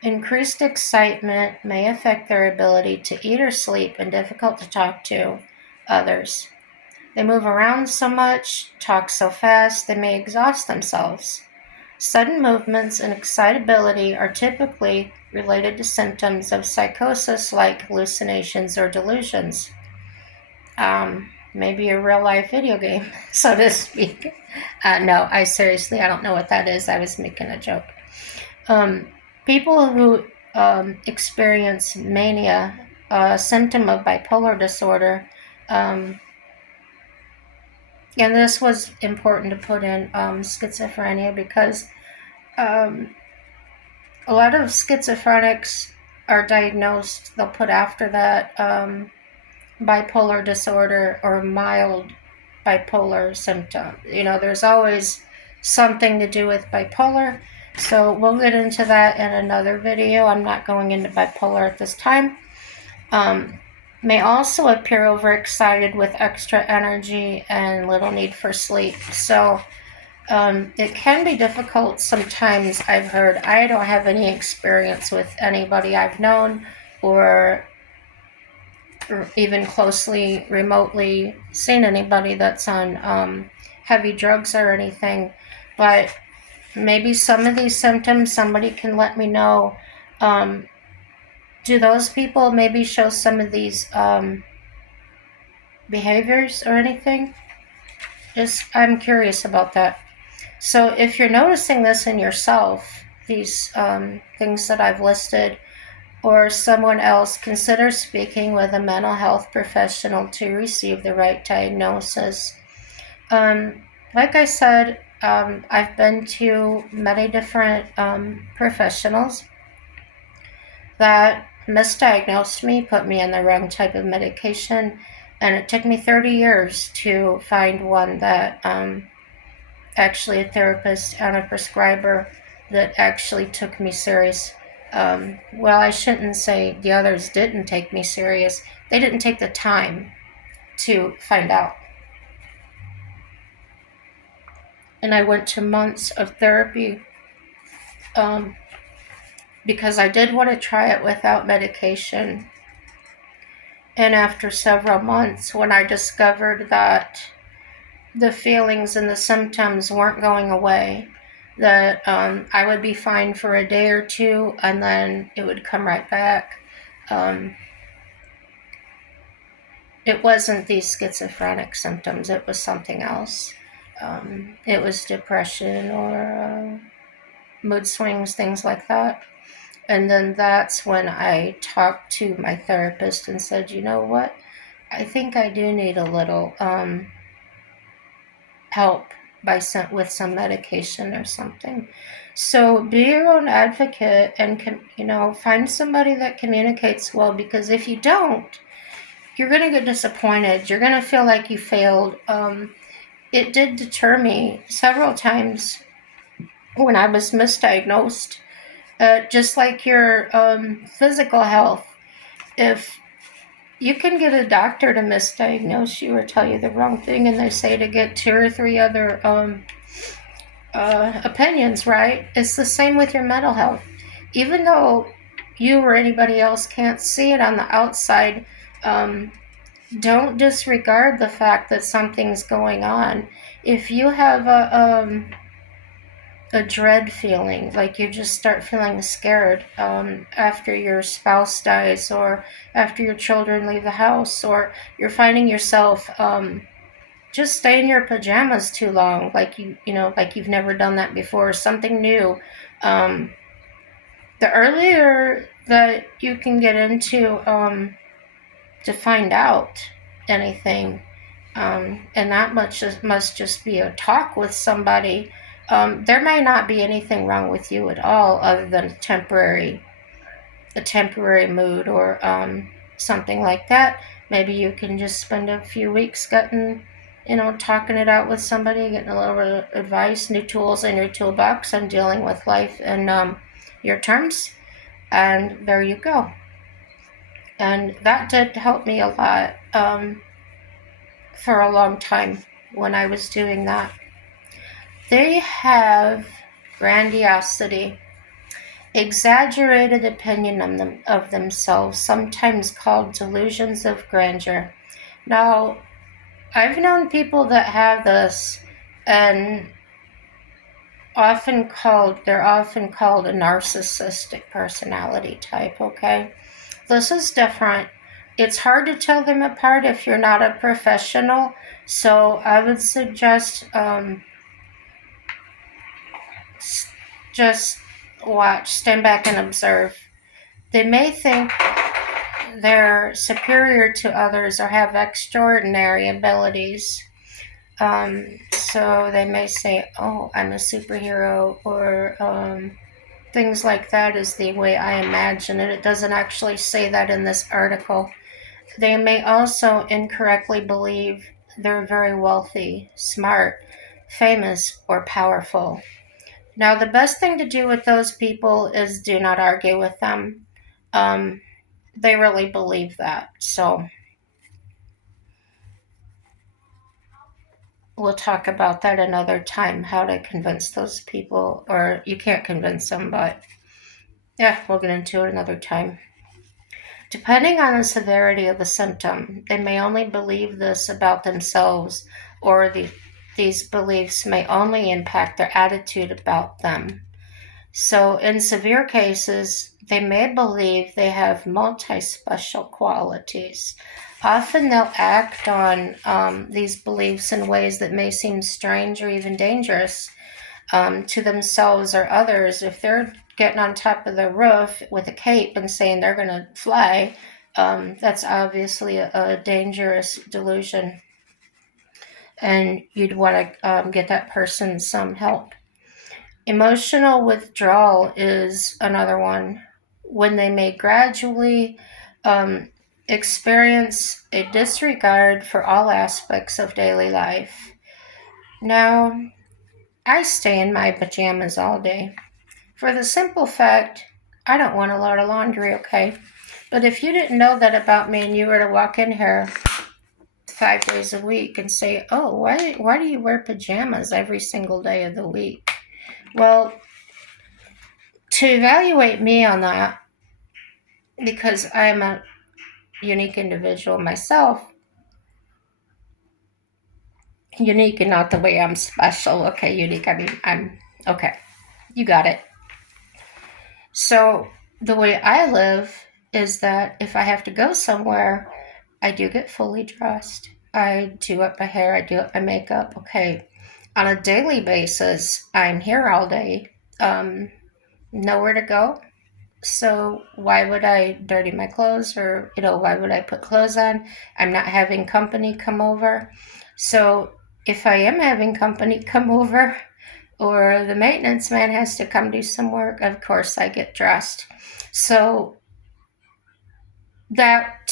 Increased excitement may affect their ability to eat or sleep and difficult to talk to others. They move around so much, talk so fast, they may exhaust themselves. Sudden movements and excitability are typically related to symptoms of psychosis like hallucinations or delusions. Maybe a real life video game, so to speak. No, I don't know what that is. I was making a joke. People who experience mania, a symptom of bipolar disorder, and this was important to put in schizophrenia because a lot of schizophrenics are diagnosed, they'll put after that bipolar disorder or mild bipolar symptom. There's always something to do with bipolar. So we'll get into that in another video. I'm not going into bipolar at this time. May also appear overexcited with extra energy and little need for sleep. So it can be difficult sometimes, I've heard. I don't have any experience with anybody I've known or even closely, remotely seen anybody that's on heavy drugs or anything. But maybe some of these symptoms, somebody can let me know. Do those people maybe show some of these behaviors or anything? Just, I'm curious about that. So if you're noticing this in yourself, these things that I've listed, or someone else, consider speaking with a mental health professional to receive the right diagnosis. Like I said, I've been to many different professionals that misdiagnosed me, put me on the wrong type of medication, and it took me 30 years to find one that actually a therapist and a prescriber that actually took me serious. Well, I shouldn't say the others didn't take me serious. They didn't take the time to find out. And I went to months of therapy um, because I did want to try it without medication. And after several months, when I discovered that the feelings and the symptoms weren't going away, that I would be fine for a day or two and then it would come right back. Um, it wasn't these schizophrenic symptoms, it was something else. It was depression or mood swings, things like that. And then that's when I talked to my therapist and said, you know what? I think I do need a little help with some medication or something. So be your own advocate and find somebody that communicates well, because if you don't, you're going to get disappointed. You're going to feel like you failed. It did deter me several times when I was misdiagnosed. Just like your physical health, if you can get a doctor to misdiagnose you or tell you the wrong thing, and they say to get 2 or 3 other opinions, right? It's the same with your mental health. Even though you or anybody else can't see it on the outside, don't disregard the fact that something's going on. If you have a dread feeling, like you just start feeling scared after your spouse dies, or after your children leave the house, or you're finding yourself just stay in your pajamas too long, like like you've never done that before, something new. Um, the earlier that you can get into to find out anything, and that much must just be a talk with somebody. There may not be anything wrong with you at all, other than a temporary mood or something like that. Maybe you can just spend a few weeks talking it out with somebody, getting a little bit of advice, new tools in your toolbox, and dealing with life in your terms. And there you go. And that did help me a lot for a long time when I was doing that. They have grandiosity, exaggerated opinion of themselves, sometimes called delusions of grandeur. Now, I've known people that have this, and they're often called a narcissistic personality type, okay? This is different. It's hard to tell them apart if you're not a professional, so I would suggest just watch, stand back and observe. They may think they're superior to others or have extraordinary abilities. So they may say, oh, I'm a superhero, or things like that is the way I imagine it. It doesn't actually say that in this article. They may also incorrectly believe they're very wealthy, smart, famous, or powerful. Now, the best thing to do with those people is do not argue with them. Um, they really believe that. So we'll talk about that another time, how to convince those people. Or you can't convince them, but yeah, we'll get into it another time. Depending on the severity of the symptom, they may only believe this about themselves, or these beliefs may only impact their attitude about them. So, in severe cases, they may believe they have multi special qualities. Often they'll act on these beliefs in ways that may seem strange or even dangerous to themselves or others. If they're getting on top of the roof with a cape and saying they're going to fly, that's obviously a dangerous delusion, and you'd want to get that person some help. Emotional withdrawal is another one, when they may gradually um, experience a disregard for all aspects of daily life. Now, I stay in my pajamas all day for the simple fact I don't want a lot of laundry, okay? But if you didn't know that about me and you were to walk in here 5 days a week and say, oh, why do you wear pajamas every single day of the week? Well, to evaluate me on that, because I'm a unique individual myself, unique and not the way I'm special, okay, unique, I mean, I'm, okay, you got it. So the way I live is that if I have to go somewhere, I do get fully dressed. I do up my hair, I do up my makeup, okay. On a daily basis, I'm here all day, nowhere to go. So why would I dirty my clothes, or why would I put clothes on? I'm not having company come over. So if I am having company come over, or the maintenance man has to come do some work, of course I get dressed. So that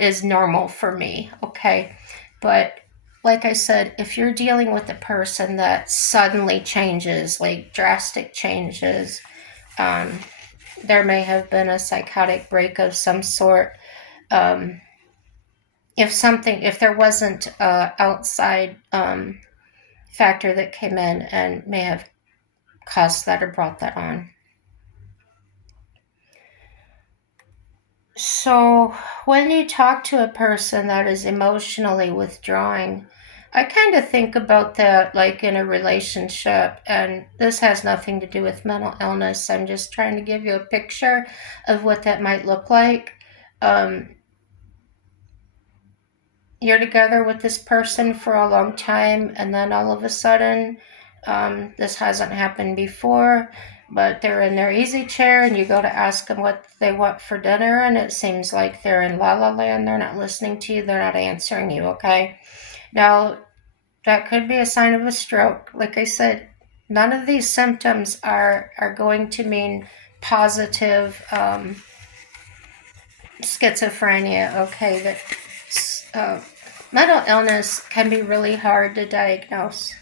is normal for me, okay? But like I said, if you're dealing with a person that suddenly changes, like drastic changes, um, there may have been a psychotic break of some sort. Um, if there wasn't a outside factor that came in and may have caused that or brought that on. So, when you talk to a person that is emotionally withdrawing, I kind of think about that like in a relationship, and this has nothing to do with mental illness. I'm just trying to give you a picture of what that might look like. Um, you're together with this person for a long time, and then all of a sudden, this hasn't happened before, but they're in their easy chair and you go to ask them what they want for dinner, and it seems like they're in la la land. They're not listening to you, they're not answering you, okay? Now, that could be a sign of a stroke. Like I said, none of these symptoms are going to mean positive schizophrenia, okay? That mental illness can be really hard to diagnose.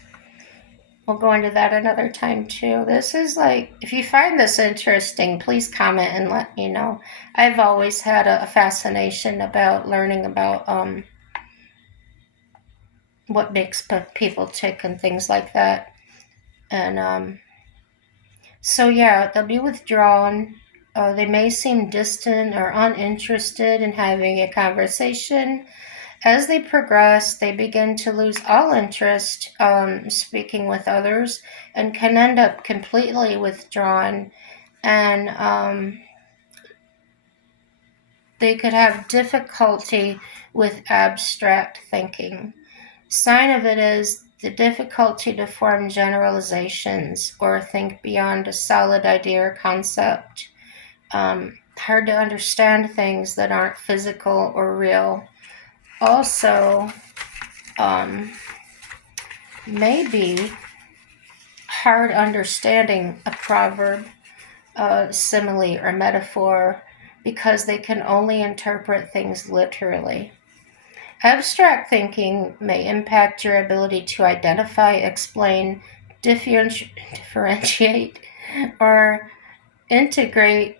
We'll go into that another time too. This is like, if you find this interesting, please comment and let me know. I've always had a fascination about learning about what makes people tick and things like that. And so, yeah, they'll be withdrawn. They may seem distant or uninterested in having a conversation. As they progress, they begin to lose all interest speaking with others and can end up completely withdrawn. And they could have difficulty with abstract thinking. Sign of it is the difficulty to form generalizations or think beyond a solid idea or concept. Hard to understand things that aren't physical or real. Also, maybe hard understanding a proverb, simile, or metaphor because they can only interpret things literally. Abstract thinking may impact your ability to identify, explain, differentiate, or integrate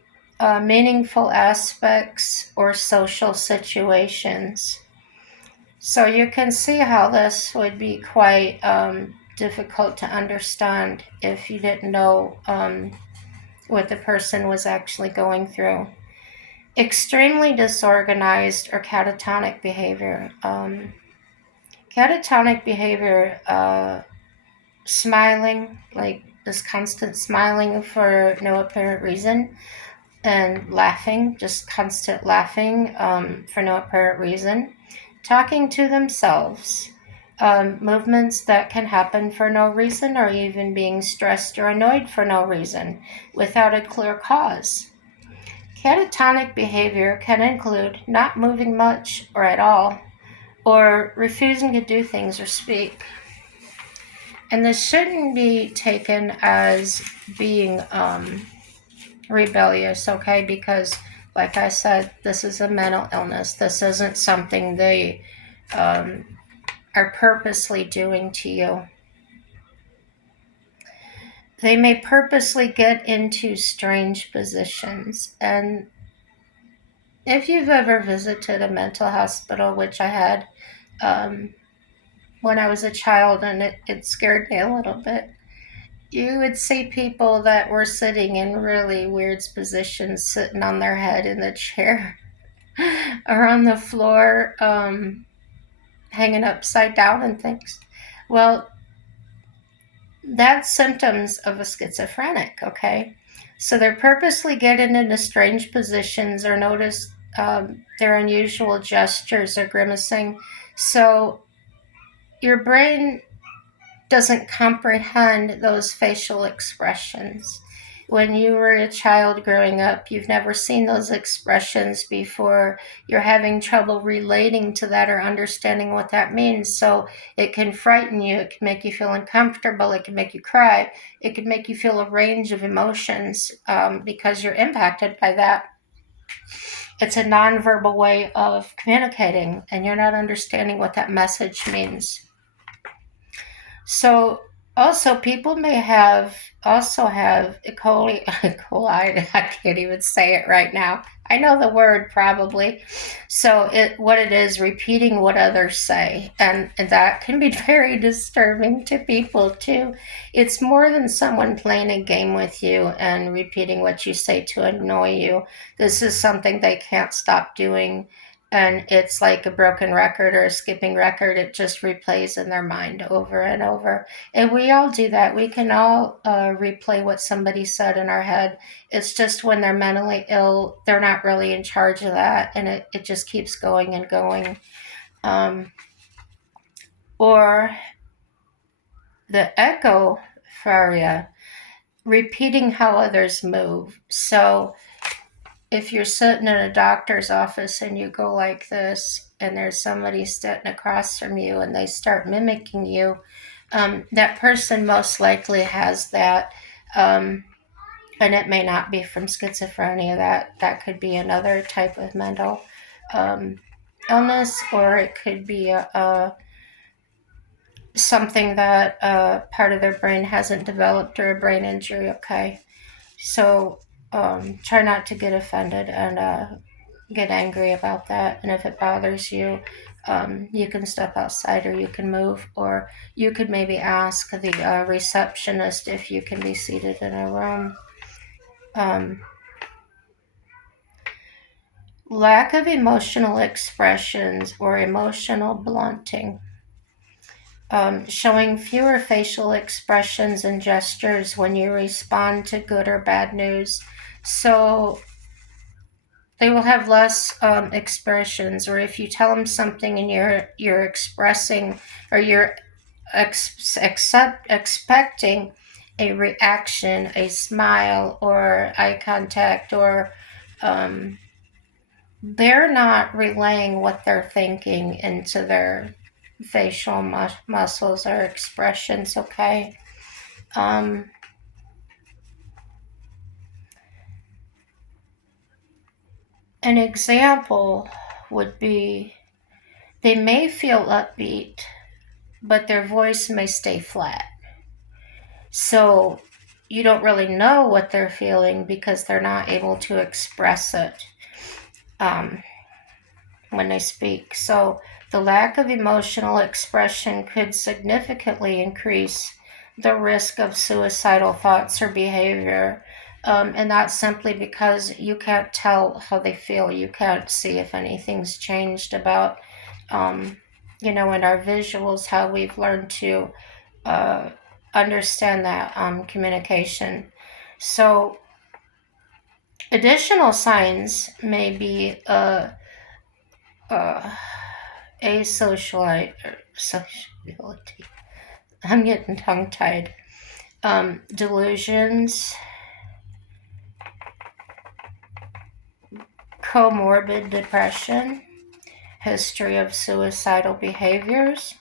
meaningful aspects or social situations. So you can see how this would be quite difficult to understand if you didn't know what the person was actually going through. Extremely disorganized or catatonic behavior. Catatonic behavior, smiling, like just constant smiling for no apparent reason, and laughing, just constant laughing for no apparent reason, talking to themselves, movements that can happen for no reason, or even being stressed or annoyed for no reason without a clear cause. Catatonic behavior can include not moving much or at all, or refusing to do things or speak. And this shouldn't be taken as being rebellious, okay? Because, like I said, this is a mental illness. This isn't something they are purposely doing to you. They may purposely get into strange positions. And if you've ever visited a mental hospital, which I had when I was a child, and it scared me a little bit, you would see people that were sitting in really weird positions, sitting on their head in the chair or on the floor, hanging upside down and things. Well, that's symptoms of a schizophrenic, okay? So they're purposely getting into strange positions, or notice their unusual gestures or grimacing. So your brain doesn't comprehend those facial expressions. When you were a child growing up, you've never seen those expressions before. You're having trouble relating to that or understanding what that means. So it can frighten you. It can make you feel uncomfortable. It can make you cry. It can make you feel a range of emotions because you're impacted by that. It's a nonverbal way of communicating, and you're not understanding what that message means. So also people may have E. coli, coli, I can't even say it right now. I know the word probably. So what it is, repeating what others say. And that can be very disturbing to people too. It's more than someone playing a game with you and repeating what you say to annoy you. This is something they can't stop doing, and it's like a broken record or a skipping record. It just replays in their mind over and over. And we all do that. We can all replay what somebody said in our head. It's just when they're mentally ill, they're not really in charge of that, and it just keeps going and going. Or the echopharia, repeating how others move. So if you're sitting in a doctor's office and you go like this, and there's somebody sitting across from you and they start mimicking you, that person most likely has that. And it may not be from schizophrenia. That could be another type of mental um, illness, or it could be something that part of their brain hasn't developed, or a brain injury, okay? So try not to get offended and get angry about that. And if it bothers you, you can step outside, or you can move, or you could maybe ask the receptionist if you can be seated in a room. Lack of emotional expressions or emotional blunting. Showing fewer facial expressions and gestures when you respond to good or bad news. So they will have less expressions, or if you tell them something and you're expressing, or you're expecting a reaction, a smile or eye contact, or they're not relaying what they're thinking into their facial muscles or expressions, okay? An example would be, they may feel upbeat, but their voice may stay flat. So you don't really know what they're feeling because they're not able to express it when they speak. So the lack of emotional expression could significantly increase the risk of suicidal thoughts or behavior. And that's simply because you can't tell how they feel. You can't see if anything's changed about, in our visuals, how we've learned to understand that communication. So additional signs may be uh, asocialite, sociability. I'm getting tongue tied. Delusions, comorbid depression, history of suicidal behaviors,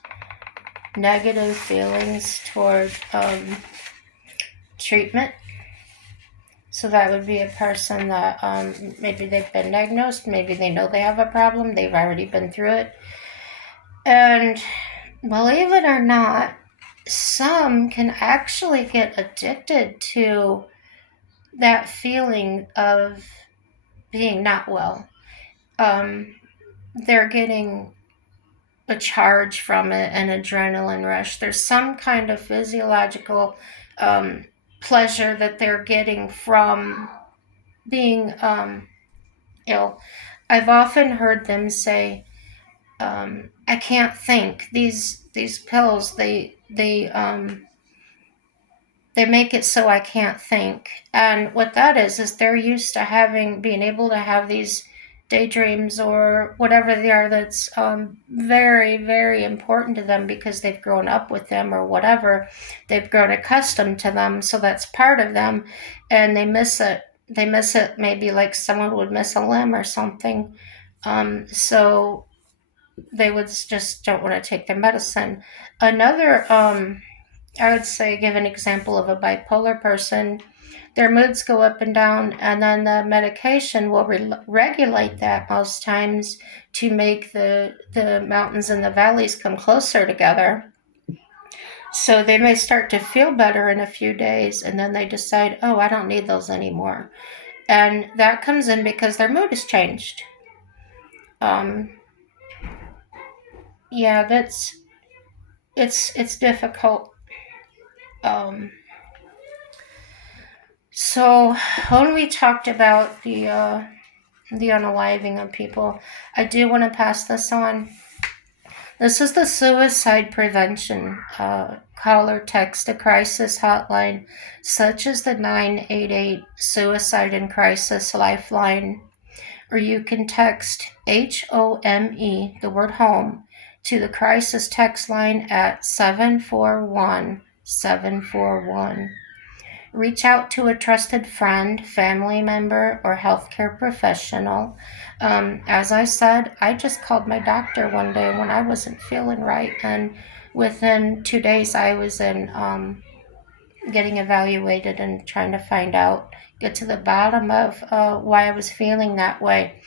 negative feelings toward treatment. So that would be a person that maybe they've been diagnosed, maybe they know they have a problem, they've already been through it. And believe it or not, some can actually get addicted to that feeling of being not well. They're getting a charge from it, an adrenaline rush. There's some kind of physiological pleasure that they're getting from being ill. I've often heard them say, "I can't think." These pills, they make it so I can't think. And what that is they're used to being able to have these daydreams or whatever they are that's very, very important to them because they've grown up with them or whatever. They've grown accustomed to them, so that's part of them, and they miss it. They miss it maybe like someone would miss a limb or something. So they would just don't want to take their medicine. Another I would say, give an example of a bipolar person. Their moods go up and down, and then the medication will regulate that most times to make the mountains and the valleys come closer together. So they may start to feel better in a few days, and then they decide, oh, I don't need those anymore. And that comes in because their mood has changed. Um, yeah, it's difficult. Um, so when we talked about the unaliving of people, I do want to pass this on. This is the suicide prevention call or text a crisis hotline, such as the 988 Suicide and Crisis Lifeline, or you can text HOME, the word home, to the crisis text line at 741 741. Reach out to a trusted friend, family member, or healthcare professional. As I said, I just called my doctor one day when I wasn't feeling right, and within 2 days, I was in getting evaluated and trying to get to the bottom of why I was feeling that way.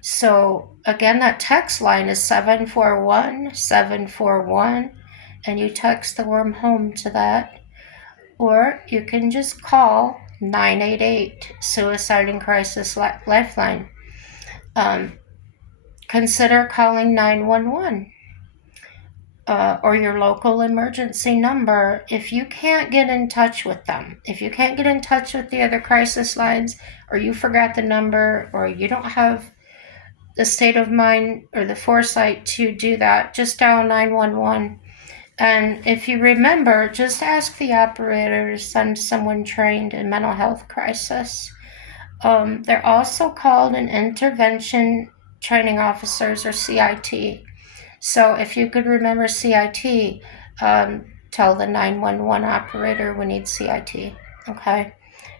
So, again, that text line is 741 741, and you text the word home to that. Or you can just call 988 Suicide and Crisis Lifeline. Consider calling 911 or your local emergency number if you can't get in touch with them. If you can't get in touch with the other crisis lines, or you forgot the number, or you don't have the state of mind or the foresight to do that, just dial 911. And if you remember, just ask the operator to send someone trained in mental health crisis. They're also called an intervention training officers, or CIT. So if you could remember CIT, tell the 911 operator we need CIT. Okay?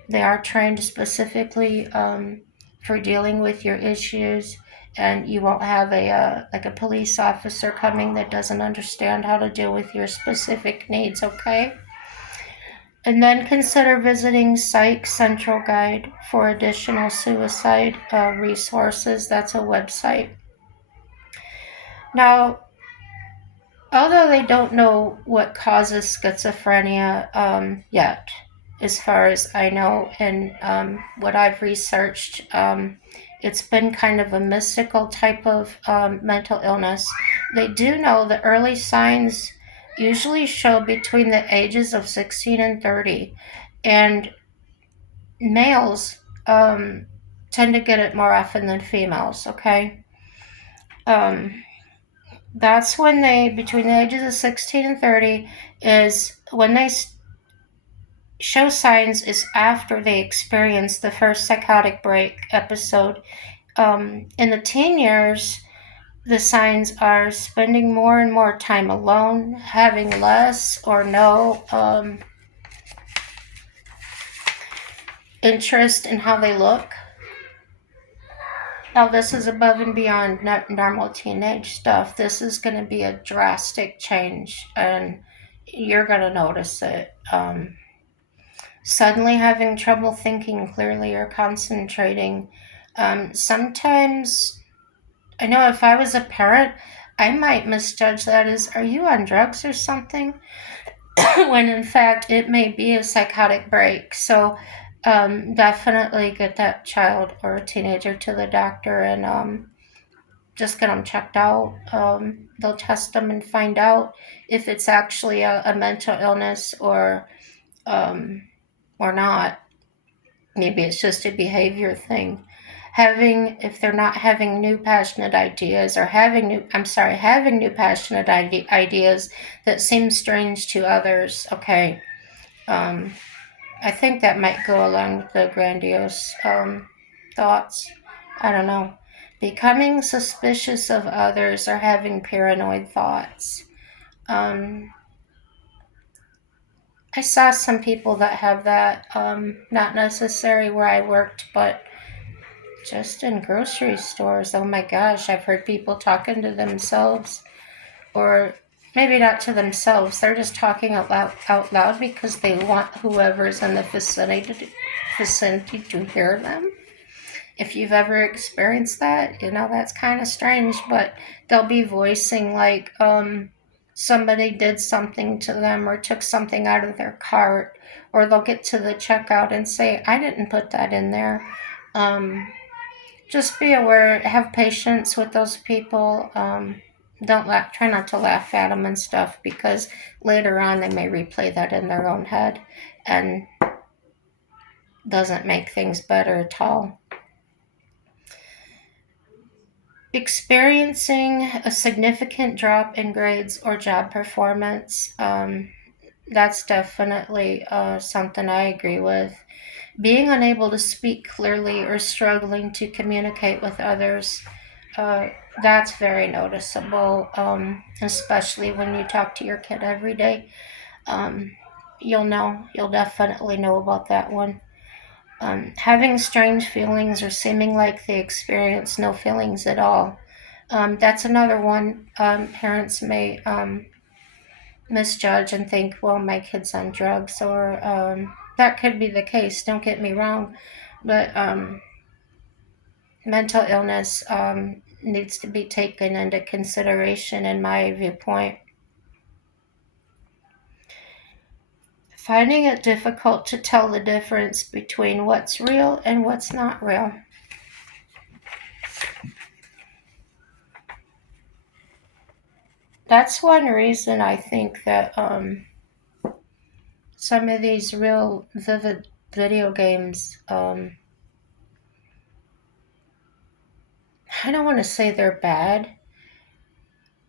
They are trained specifically for dealing with your issues, and you won't have a police officer coming that doesn't understand how to deal with your specific needs. Okay? And then consider visiting Psych Central Guide for additional suicide resources. That's a website. Now, although they don't know what causes schizophrenia yet, as far as I know, and what I've researched, it's been kind of a mystical type of mental illness. They do know the early signs usually show between the ages of 16 and 30, and males tend to get it more often than females, okay? That's when between the ages of 16 and 30, is when they show signs is after they experience the first psychotic break episode. In the teen years, the signs are spending more and more time alone, having less or no interest in how they look. Now, this is above and beyond normal teenage stuff. This is going to be a drastic change, and you're going to notice it. Suddenly having trouble thinking clearly or concentrating. Sometimes, I know if I was a parent, I might misjudge that as, are you on drugs or something? When in fact it may be a psychotic break. So definitely get that child or a teenager to the doctor and just get them checked out. They'll test them and find out if it's actually a mental illness um, or not. Maybe it's just a behavior thing. If they're not having new passionate ideas or having new passionate ideas that seem strange to others, okay, um, I think that might go along with the grandiose thoughts. I don't know. Becoming suspicious of others or having paranoid thoughts. Um, I saw some people that have that, not necessarily where I worked, but just in grocery stores. Oh my gosh, I've heard people talking to themselves, or maybe not to themselves. They're just talking out loud because they want whoever's in the vicinity to hear them. If you've ever experienced that, that's kind of strange, but they'll be voicing like somebody did something to them or took something out of their cart, or they'll get to the checkout and say, I didn't put that in there. Just be aware, have patience with those people. Don't try not to laugh at them and stuff, because later on they may replay that in their own head and doesn't make things better at all. Experiencing a significant drop in grades or job performance, that's definitely something I agree with. Being unable to speak clearly or struggling to communicate with others, uh, that's very noticeable, especially when you talk to your kid every day. Um, you'll definitely know about that one. Having strange feelings or seeming like they experience no feelings at all. That's another one. Parents may misjudge and think, well, my kid's on drugs, or that could be the case, don't get me wrong, but mental illness needs to be taken into consideration, in my viewpoint. Finding it difficult to tell the difference between what's real and what's not real. That's one reason I think that some of these real vivid video games, I don't want to say they're bad.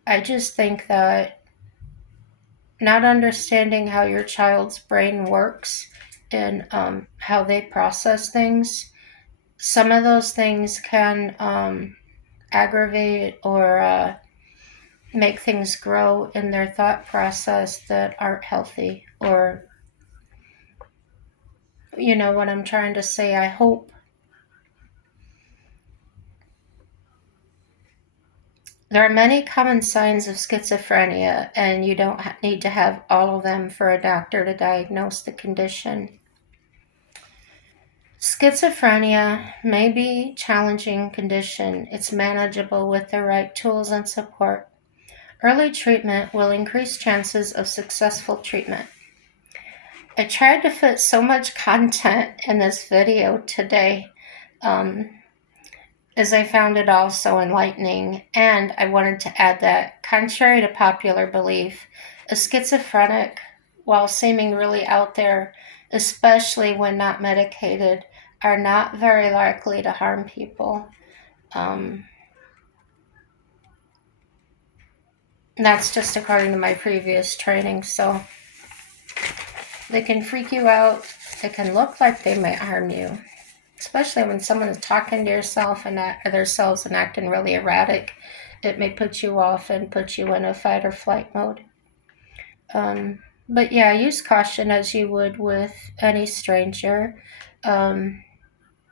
I just think that not understanding how your child's brain works and how they process things, some of those things can aggravate or make things grow in their thought process that aren't healthy. Or, you know what I'm trying to say, I hope. There are many common signs of schizophrenia, and you don't need to have all of them for a doctor to diagnose the condition. Schizophrenia may be a challenging condition. It's manageable with the right tools and support. Early treatment will increase chances of successful treatment. I tried to fit so much content in this video today, um, as I found it all so enlightening, and I wanted to add that, contrary to popular belief, a schizophrenic, while seeming really out there, especially when not medicated, are not very likely to harm people. That's just according to my previous training. So They can freak you out. They can look like they might harm you, especially when someone is talking to yourself and themselves and acting really erratic. It may put you off and put you in a fight or flight mode. But yeah, use caution as you would with any stranger. Um,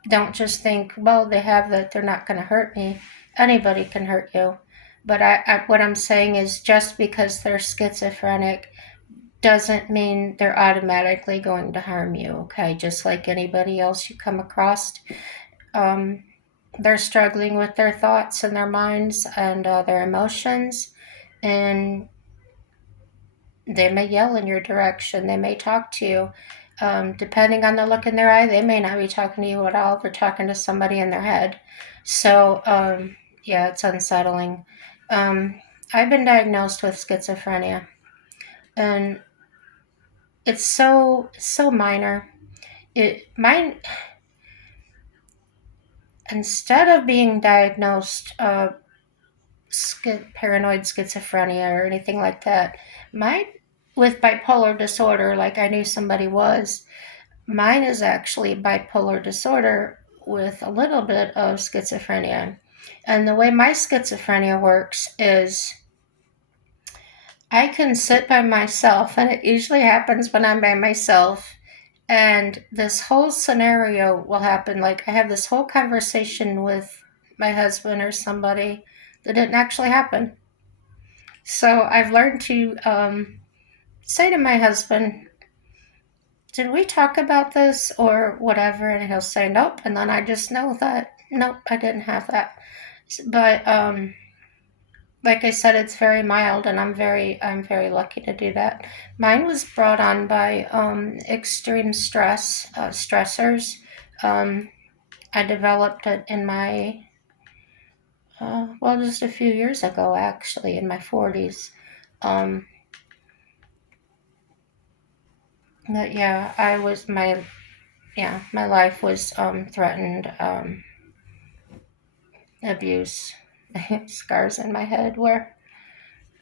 don't just think, well, they have that, they're not going to hurt me. Anybody can hurt you. But what I'm saying is just because they're schizophrenic doesn't mean they're automatically going to harm you, okay? Just like anybody else you come across. Um, they're struggling with their thoughts and their minds and their emotions, and they may yell in your direction. They may talk to you. Depending on the look in their eye, they may not be talking to you at all. They're talking to somebody in their head. So, yeah, it's unsettling. Um, I've been diagnosed with schizophrenia, and it's so minor. Mine, instead of being diagnosed paranoid schizophrenia or anything like that, mine with bipolar disorder, like I knew somebody was. Mine is actually bipolar disorder with a little bit of schizophrenia. And the way my schizophrenia works is I can sit by myself, and it usually happens when I'm by myself. And this whole scenario will happen. Like, I have this whole conversation with my husband or somebody that didn't actually happen. So I've learned to say to my husband, did we talk about this or whatever? And he'll say, nope. And then I just know that, nope, I didn't have that. But like I said, it's very mild, and I'm very lucky to do that. Mine was brought on by extreme stressors. Um, I developed it in my, well, just a few years ago, actually, in my 40s. Um, but yeah, my life was threatened. Abuse. I have scars in my head where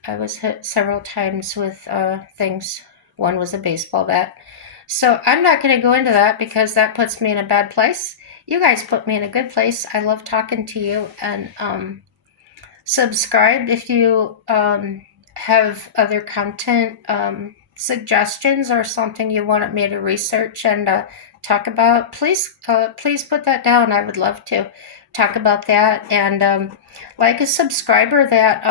I was hit several times with things. One was a baseball bat. So I'm not going to go into that because that puts me in a bad place. You guys put me in a good place. I love talking to you, and subscribe if you have other content suggestions or something you wanted me to research and talk about. Please put that down. I would love to talk about that. And like a subscriber that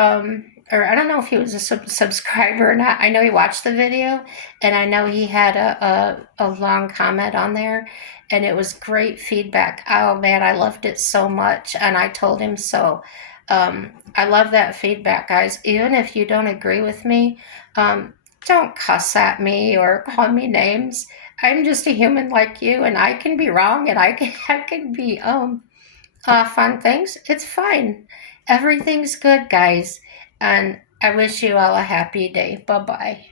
or I don't know if he was a subscriber or not. I know he watched the video, and I know he had a long comment on there, and it was great feedback. Oh man, I loved it so much, and I told him so. I love that feedback, guys. Even if you don't agree with me, don't cuss at me or call me names. I'm just a human like you, and I can be wrong, and I can be off on things. It's fine. Everything's good, guys. And I wish you all a happy day. Bye bye.